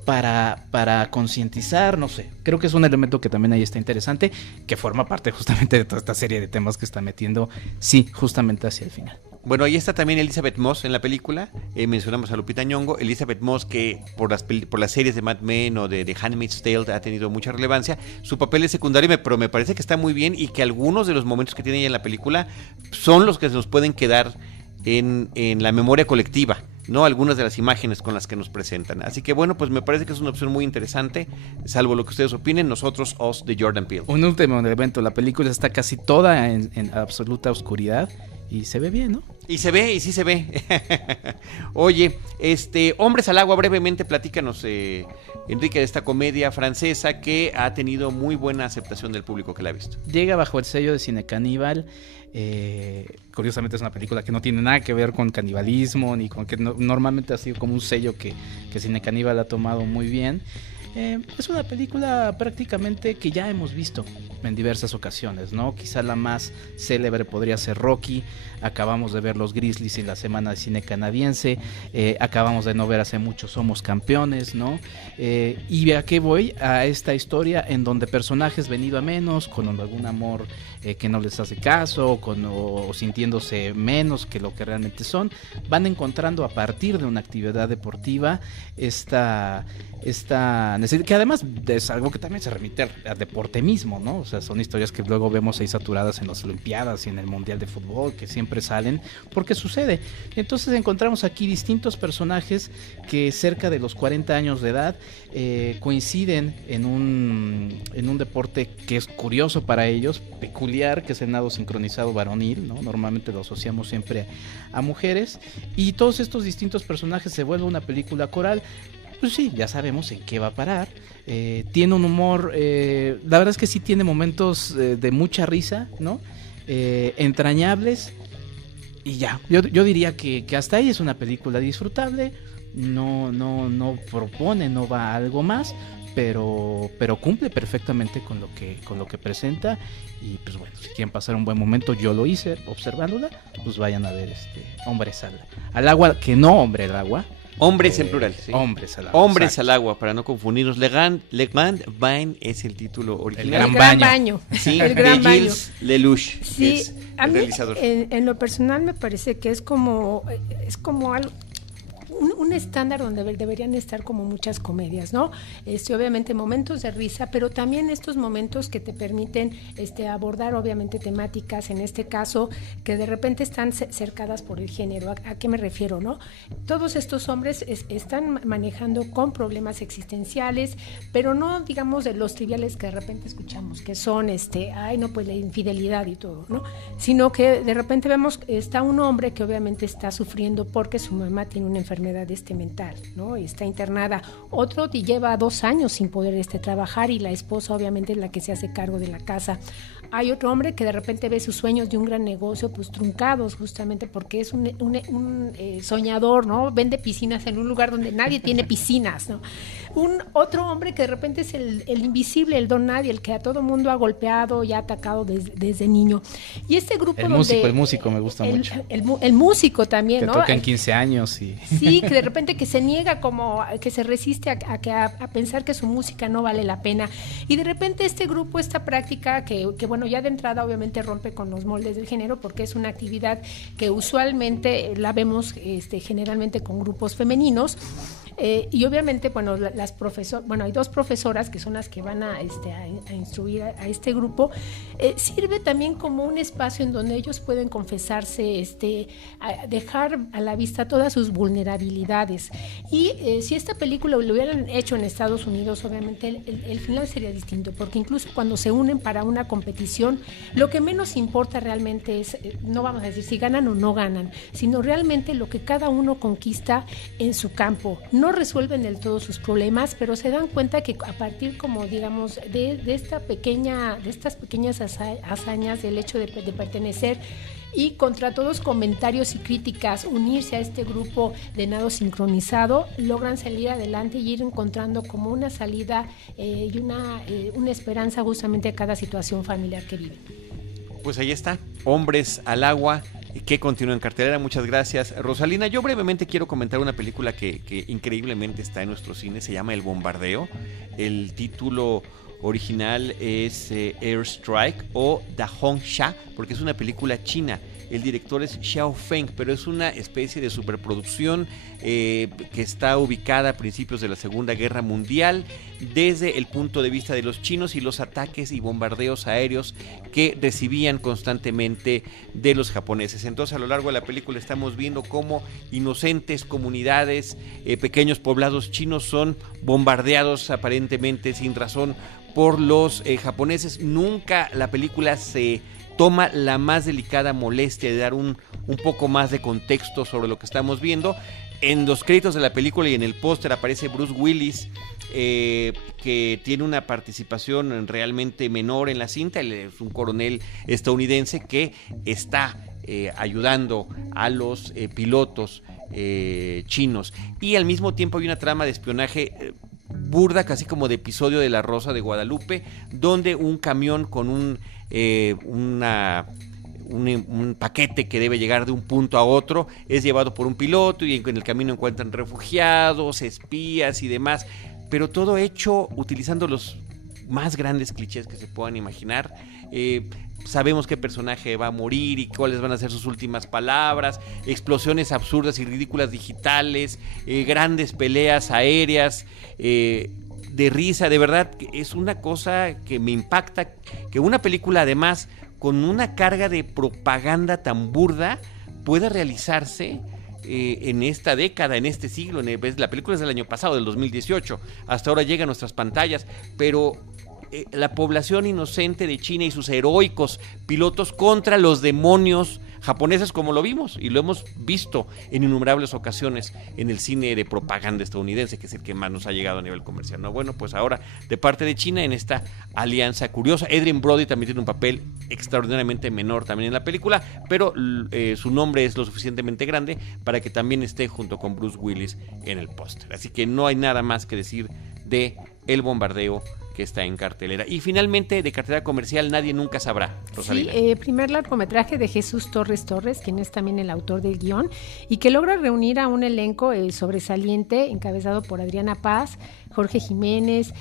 para concientizar, no sé. Creo que es un elemento que también ahí está interesante, que forma parte justamente de toda esta serie de temas que está metiendo, sí, justamente hacia el final. Bueno, ahí está también Elizabeth Moss en la película. Mencionamos a Lupita Nyong'o. Elizabeth Moss, que por las series de Mad Men o de Handmaid's Tale ha tenido mucha relevancia. Su papel es secundario, pero me parece que está muy bien y que algunos de los momentos que tiene ella en la película son los que se nos pueden quedar en la memoria colectiva, ¿no? Algunas de las imágenes con las que nos presentan. Así que bueno, pues me parece que es una opción muy interesante, salvo lo que ustedes opinen. Nosotros, Us, de Jordan Peele. Un último elemento, la película está casi toda en absoluta oscuridad y se ve bien, ¿no? Y se ve, y sí se ve. Oye, Hombres al agua, brevemente platícanos, Enrique, de esta comedia francesa que ha tenido muy buena aceptación del público que la ha visto. Llega bajo el sello de Cine Caníbal. Curiosamente es una película que no tiene nada que ver con canibalismo, ni con que normalmente ha sido como un sello que Cine Caníbal ha tomado muy bien. Es una película prácticamente que ya hemos visto en diversas ocasiones, ¿no? Quizá la más célebre podría ser Rocky. Acabamos de ver Los Grizzlies en la Semana de Cine Canadiense. Acabamos de no ver hace mucho Somos Campeones, ¿no? ¿Y a qué voy? A esta historia en donde personajes venido a menos, con algún amor que no les hace caso, o sintiéndose menos que lo que realmente son, van encontrando a partir de una actividad deportiva esta necesidad, que además es algo que también se remite al deporte mismo, ¿no? O sea, son historias que luego vemos ahí saturadas en las Olimpiadas y en el Mundial de Fútbol, que siempre salen, porque sucede. Entonces encontramos aquí distintos personajes que cerca de los 40 años de edad coinciden en un deporte que es curioso para ellos, peculiar, que es el nado sincronizado varonil, ¿no? Normalmente lo asociamos siempre a mujeres, y todos estos distintos personajes se vuelve una película coral. Pues sí, ya sabemos en qué va a parar. Tiene un humor, la verdad es que sí tiene momentos de mucha risa, ¿no? Entrañables. Y ya, yo diría que hasta ahí es una película disfrutable. No propone, no va a algo más, pero cumple perfectamente con lo que presenta. Y pues bueno, si quieren pasar un buen momento, yo lo hice observándola, pues vayan a ver Hombres al agua, que no Hombre al agua. Hombres en plural, sí. Hombres al agua. Hombres al agua, para no confundirnos. Le Grand Bain es el título original. El Gran Baño. Sí, el Gran de Gilles Lelouch, sí, es a el mí, realizador. En lo personal me parece que es como algo, un estándar donde deberían estar como muchas comedias, ¿no? Obviamente momentos de risa, pero también estos momentos que te permiten abordar obviamente temáticas, en este caso, que de repente están cercadas por el género. ¿A qué me refiero, no? Todos estos hombres están manejando con problemas existenciales, pero no digamos de los triviales que de repente escuchamos, que son pues la infidelidad y todo, ¿no? Sino que de repente vemos, está un hombre que obviamente está sufriendo porque su mamá tiene una enfermedad mental, ¿no? Está internada. Otro lleva 2 años sin poder trabajar, y la esposa obviamente es la que se hace cargo de la casa. Hay otro hombre que de repente ve sus sueños de un gran negocio pues truncados, justamente porque es un soñador, ¿no? Vende piscinas en un lugar donde nadie tiene piscinas, ¿no? Otro hombre que de repente es el invisible, el don nadie, el que a todo mundo ha golpeado y ha atacado desde niño. Y este grupo el músico me gusta mucho. El músico también, que ¿no? toca en 15 años y... Sí, que de repente que se niega, como que se resiste a pensar que su música no vale la pena. Y de repente este grupo, esta práctica que bueno, ya de entrada obviamente rompe con los moldes del género, porque es una actividad que usualmente la vemos generalmente con grupos femeninos. Y obviamente, bueno, hay 2 profesoras que son las que van a instruir a este grupo. Sirve también como un espacio en donde ellos pueden confesarse, a dejar a la vista todas sus vulnerabilidades. Y si esta película lo hubieran hecho en Estados Unidos, obviamente el final sería distinto, porque incluso cuando se unen para una competición, lo que menos importa realmente es, no vamos a decir si ganan o no ganan, sino realmente lo que cada uno conquista en su campo. No resuelven del todo sus problemas, pero se dan cuenta que a partir, como digamos, de estas pequeñas hazañas, del hecho de pertenecer, y contra todos comentarios y críticas, unirse a este grupo de nado sincronizado, logran salir adelante y ir encontrando como una salida y una esperanza justamente a cada situación familiar que viven. Pues ahí está, Hombres al Agua, que continúa en cartelera. Muchas gracias, Rosalina. Yo brevemente quiero comentar una película que increíblemente está en nuestro cine, se llama El Bombardeo. El título original es Airstrike o Da Hong Sha, porque es una película china. El director es Xiao Feng, pero es una especie de superproducción que está ubicada a principios de la Segunda Guerra Mundial, desde el punto de vista de los chinos y los ataques y bombardeos aéreos que recibían constantemente de los japoneses. Entonces, a lo largo de la película estamos viendo cómo inocentes comunidades, pequeños poblados chinos son bombardeados aparentemente sin razón por los japoneses. Nunca la película se toma la más delicada molestia de dar un poco más de contexto sobre lo que estamos viendo. En los créditos de la película y en el póster aparece Bruce Willis, que tiene una participación realmente menor en la cinta. Él es un coronel estadounidense que está ayudando a los pilotos chinos. Y al mismo tiempo hay una trama de espionaje burda, casi como de episodio de La Rosa de Guadalupe, donde un camión con un paquete que debe llegar de un punto a otro es llevado por un piloto y en el camino encuentran refugiados, espías y demás, pero todo hecho utilizando los más grandes clichés que se puedan imaginar. Sabemos qué personaje va a morir y cuáles van a ser sus últimas palabras, explosiones absurdas y ridículas digitales, grandes peleas aéreas, de risa. De verdad es una cosa que me impacta, que una película además con una carga de propaganda tan burda pueda realizarse en esta década, en este siglo. La película es del año pasado, del 2018, hasta ahora llega a nuestras pantallas, pero la población inocente de China y sus heroicos pilotos contra los demonios japoneses, como lo vimos y lo hemos visto en innumerables ocasiones en el cine de propaganda estadounidense, que es el que más nos ha llegado a nivel comercial, ¿no? Bueno, pues ahora de parte de China en esta alianza curiosa. Adrien Brody también tiene un papel extraordinariamente menor también en la película, pero su nombre es lo suficientemente grande para que también esté junto con Bruce Willis en el póster. Así que no hay nada más que decir de El Bombardeo, que está en cartelera. Y finalmente, de cartelera comercial, Nadie Nunca Sabrá, Rosalina. Sí, primer largometraje de Jesús Torres, quien es también el autor del guión, y que logra reunir a un elenco sobresaliente, encabezado por Adriana Paz, Jorge Jiménez,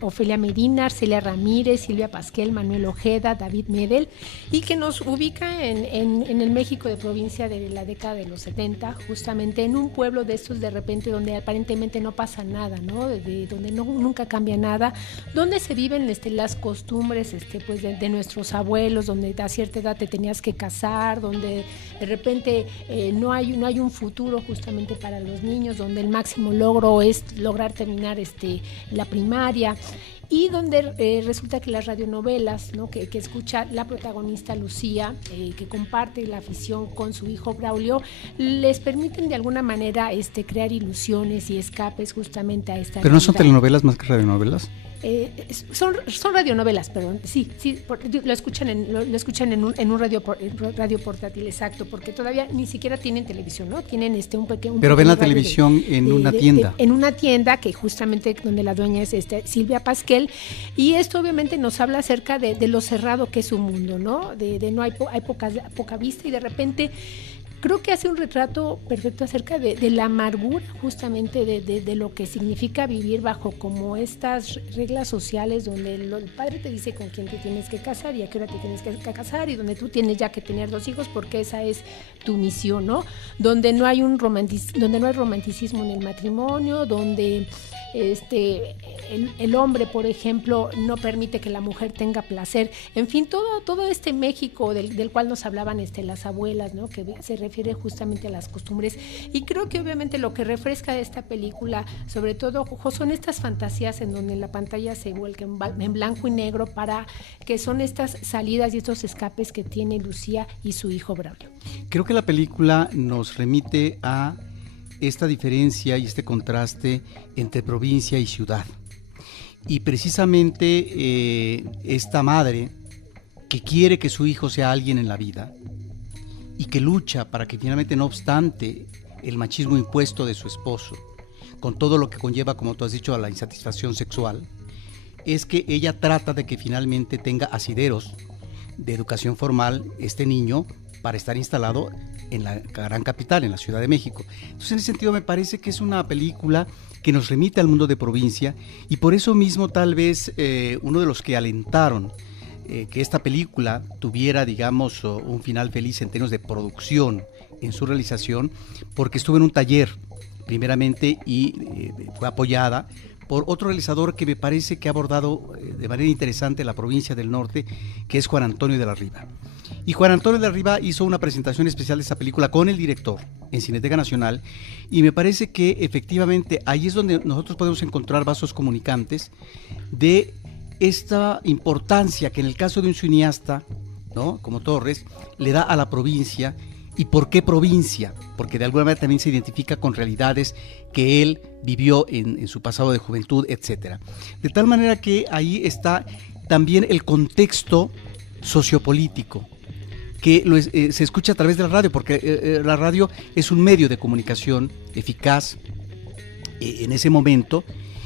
Ofelia Medina, Arcelia Ramírez, Silvia Pasquel, Manuel Ojeda, David Medel, y que nos ubica en el México de provincia de la década de los 70, justamente en un pueblo de estos de repente donde aparentemente no pasa nada, ¿no? Donde nunca cambia nada, donde se viven las costumbres pues de nuestros abuelos, donde a cierta edad te tenías que casar, donde de repente no hay un futuro justamente para los niños, donde el máximo logro es lograr terminar la primaria, y donde resulta que las radionovelas, ¿no? que escucha la protagonista Lucía, que comparte la afición con su hijo Braulio, les permiten de alguna manera crear ilusiones y escapes justamente a esta. ¿Pero no son telenovelas más que radionovelas? Son radionovelas, perdón, sí, lo escuchan en un radio portátil, exacto, porque todavía ni siquiera tienen televisión, ¿no? Tienen un pequeño. Pero ven la televisión en una tienda. En una tienda que justamente donde la dueña es Silvia Pasquel, y esto obviamente nos habla acerca de lo cerrado que es su mundo, ¿no? No hay poca vista, y de repente creo que hace un retrato perfecto acerca de la amargura justamente de lo que significa vivir bajo como estas reglas sociales donde el padre te dice con quién te tienes que casar y a qué hora te tienes que casar, y donde tú tienes ya que tener 2 hijos porque esa es tu misión, ¿no? Donde no hay romanticismo en el matrimonio, donde el hombre, por ejemplo, no permite que la mujer tenga placer. En fin, todo este México del cual nos hablaban las abuelas, ¿no? Que se refiere justamente a las costumbres. Y creo que obviamente lo que refresca de esta película, sobre todo, son estas fantasías en donde la pantalla se vuelca en blanco y negro, para que son estas salidas y estos escapes que tiene Lucía y su hijo Braulio. Creo que la película nos remite a esta diferencia y este contraste entre provincia y ciudad. Y precisamente esta madre que quiere que su hijo sea alguien en la vida y que lucha para que finalmente, no obstante el machismo impuesto de su esposo, con todo lo que conlleva, como tú has dicho, a la insatisfacción sexual, es que ella trata de que finalmente tenga asideros de educación formal este niño para estar instalado en la gran capital, en la Ciudad de México. Entonces, en ese sentido, me parece que es una película que nos remite al mundo de provincia, y por eso mismo tal vez uno de los que alentaron que esta película tuviera, digamos, un final feliz en términos de producción en su realización, porque estuve en un taller primeramente y fue apoyada por otro realizador que me parece que ha abordado de manera interesante la provincia del norte, que es Juan Antonio de la Riva. Y Juan Antonio de la Riva hizo una presentación especial de esta película con el director en Cineteca Nacional, y me parece que efectivamente ahí es donde nosotros podemos encontrar vasos comunicantes de esta importancia que en el caso de un cineasta, ¿no?, como Torres, le da a la provincia. ¿Y por qué provincia? Porque de alguna manera también se identifica con realidades que él vivió en su pasado de juventud, etcétera. De tal manera que ahí está también el contexto sociopolítico, que se escucha a través de la radio, porque la radio es un medio de comunicación eficaz en ese momento,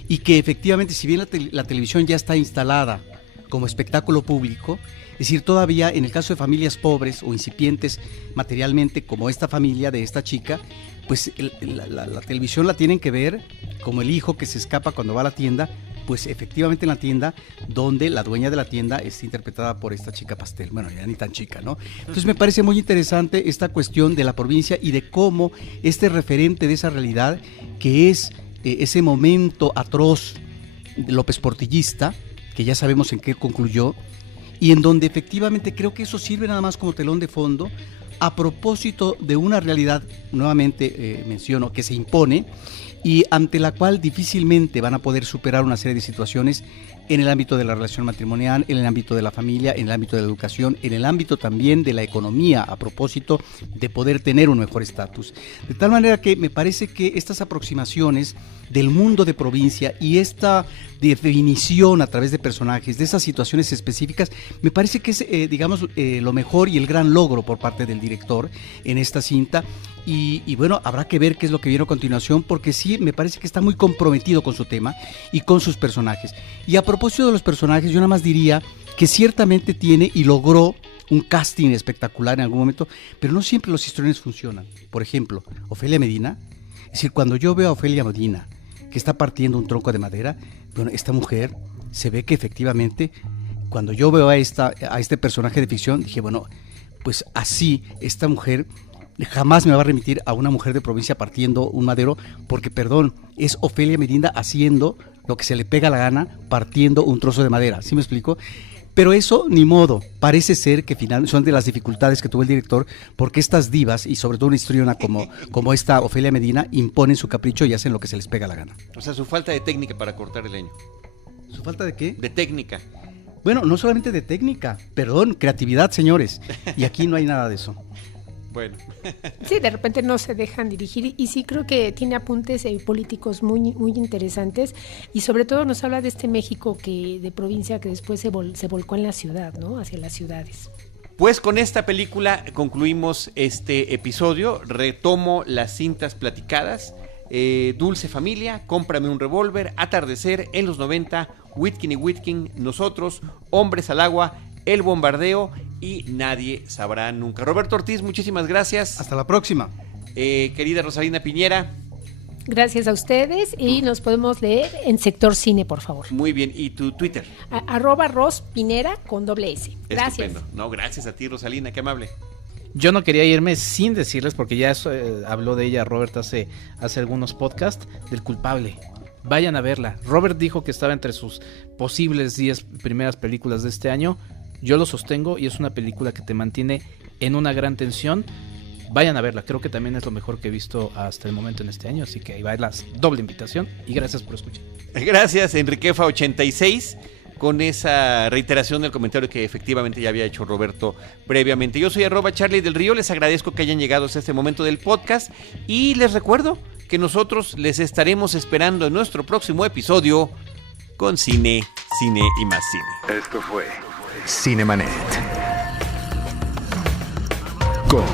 y que efectivamente, si bien la televisión ya está instalada como espectáculo público, es decir, todavía en el caso de familias pobres o incipientes materialmente, como esta familia de esta chica, pues la televisión la tienen que ver como el hijo que se escapa cuando va a la tienda, pues efectivamente en la tienda, donde la dueña de la tienda es interpretada por esta chica pastel, bueno, ya ni tan chica, ¿no? Entonces me parece muy interesante esta cuestión de la provincia y de cómo este referente de esa realidad, que es ese momento atroz de López Portillista, que ya sabemos en qué concluyó, y en donde efectivamente creo que eso sirve nada más como telón de fondo a propósito de una realidad, nuevamente menciono, que se impone y ante la cual difícilmente van a poder superar una serie de situaciones en el ámbito de la relación matrimonial, en el ámbito de la familia, en el ámbito de la educación, en el ámbito también de la economía, a propósito de poder tener un mejor estatus. De tal manera que me parece que estas aproximaciones del mundo de provincia y esta definición a través de personajes, de esas situaciones específicas, me parece que es, digamos, lo mejor y el gran logro por parte del director en esta cinta. Y bueno, habrá que ver qué es lo que viene a continuación, porque sí, me parece que está muy comprometido con su tema y con sus personajes. Y a propósito de los personajes, yo nada más diría que ciertamente tiene y logró un casting espectacular en algún momento, pero no siempre los histriones funcionan. Por ejemplo, Ofelia Medina, es decir, cuando yo veo a Ofelia Medina que está partiendo un tronco de madera, bueno, esta mujer se ve que efectivamente, cuando yo veo a este personaje de ficción, dije, bueno, pues así, esta mujer jamás me va a remitir a una mujer de provincia partiendo un madero, porque, perdón, es Ofelia Medina haciendo lo que se le pega la gana, partiendo un trozo de madera, ¿sí me explico? Pero eso, ni modo, parece ser que finalmente son de las dificultades que tuvo el director, porque estas divas, y sobre todo una histriona como esta Ofelia Medina, imponen su capricho y hacen lo que se les pega la gana. O sea, su falta de técnica para cortar el leño. ¿Su falta de qué? De técnica. Bueno, no solamente de técnica, perdón, creatividad, señores, y aquí no hay nada de eso. Bueno. Sí, de repente no se dejan dirigir, y sí creo que tiene apuntes políticos muy, muy interesantes, y sobre todo nos habla de este México de provincia que después se volcó en la ciudad, ¿no? Hacia las ciudades. Pues con esta película concluimos este episodio. Retomo las cintas platicadas. Dulce Familia, Cómprame un revólver, Atardecer, En los 90, Witkin y Witkin, Nosotros, Hombres al agua, El bombardeo y Nadie sabrá nunca. Roberto Ortiz, muchísimas gracias. Hasta la próxima. Querida Rosalina Piñera. Gracias a ustedes, y nos podemos leer en Sector Cine, por favor. Muy bien, ¿y tu Twitter? @rospinera con ¡S. Gracias. Estupendo. No, gracias a ti, Rosalina, qué amable. Yo no quería irme sin decirles, porque ya habló de ella Robert hace algunos podcasts, del Culpable. Vayan a verla. Robert dijo que estaba entre sus posibles 10 primeras películas de este año. Yo lo sostengo, y es una película que te mantiene en una gran tensión. Vayan a verla, creo que también es lo mejor que he visto hasta el momento en este año, así que ahí va la doble invitación, y gracias por escuchar. Gracias, Enriquefa86, con esa reiteración del comentario que efectivamente ya había hecho Roberto previamente. Yo soy @Charlie del Río, les agradezco que hayan llegado hasta este momento del podcast, y les recuerdo que nosotros les estaremos esperando en nuestro próximo episodio con Cine y más Cine. Esto fue Cinemanet con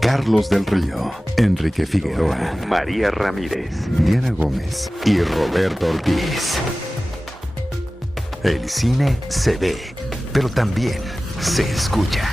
Carlos del Río, Enrique Figueroa, María Ramírez, Diana Gómez y Roberto Ortiz. El cine se ve, pero también se escucha.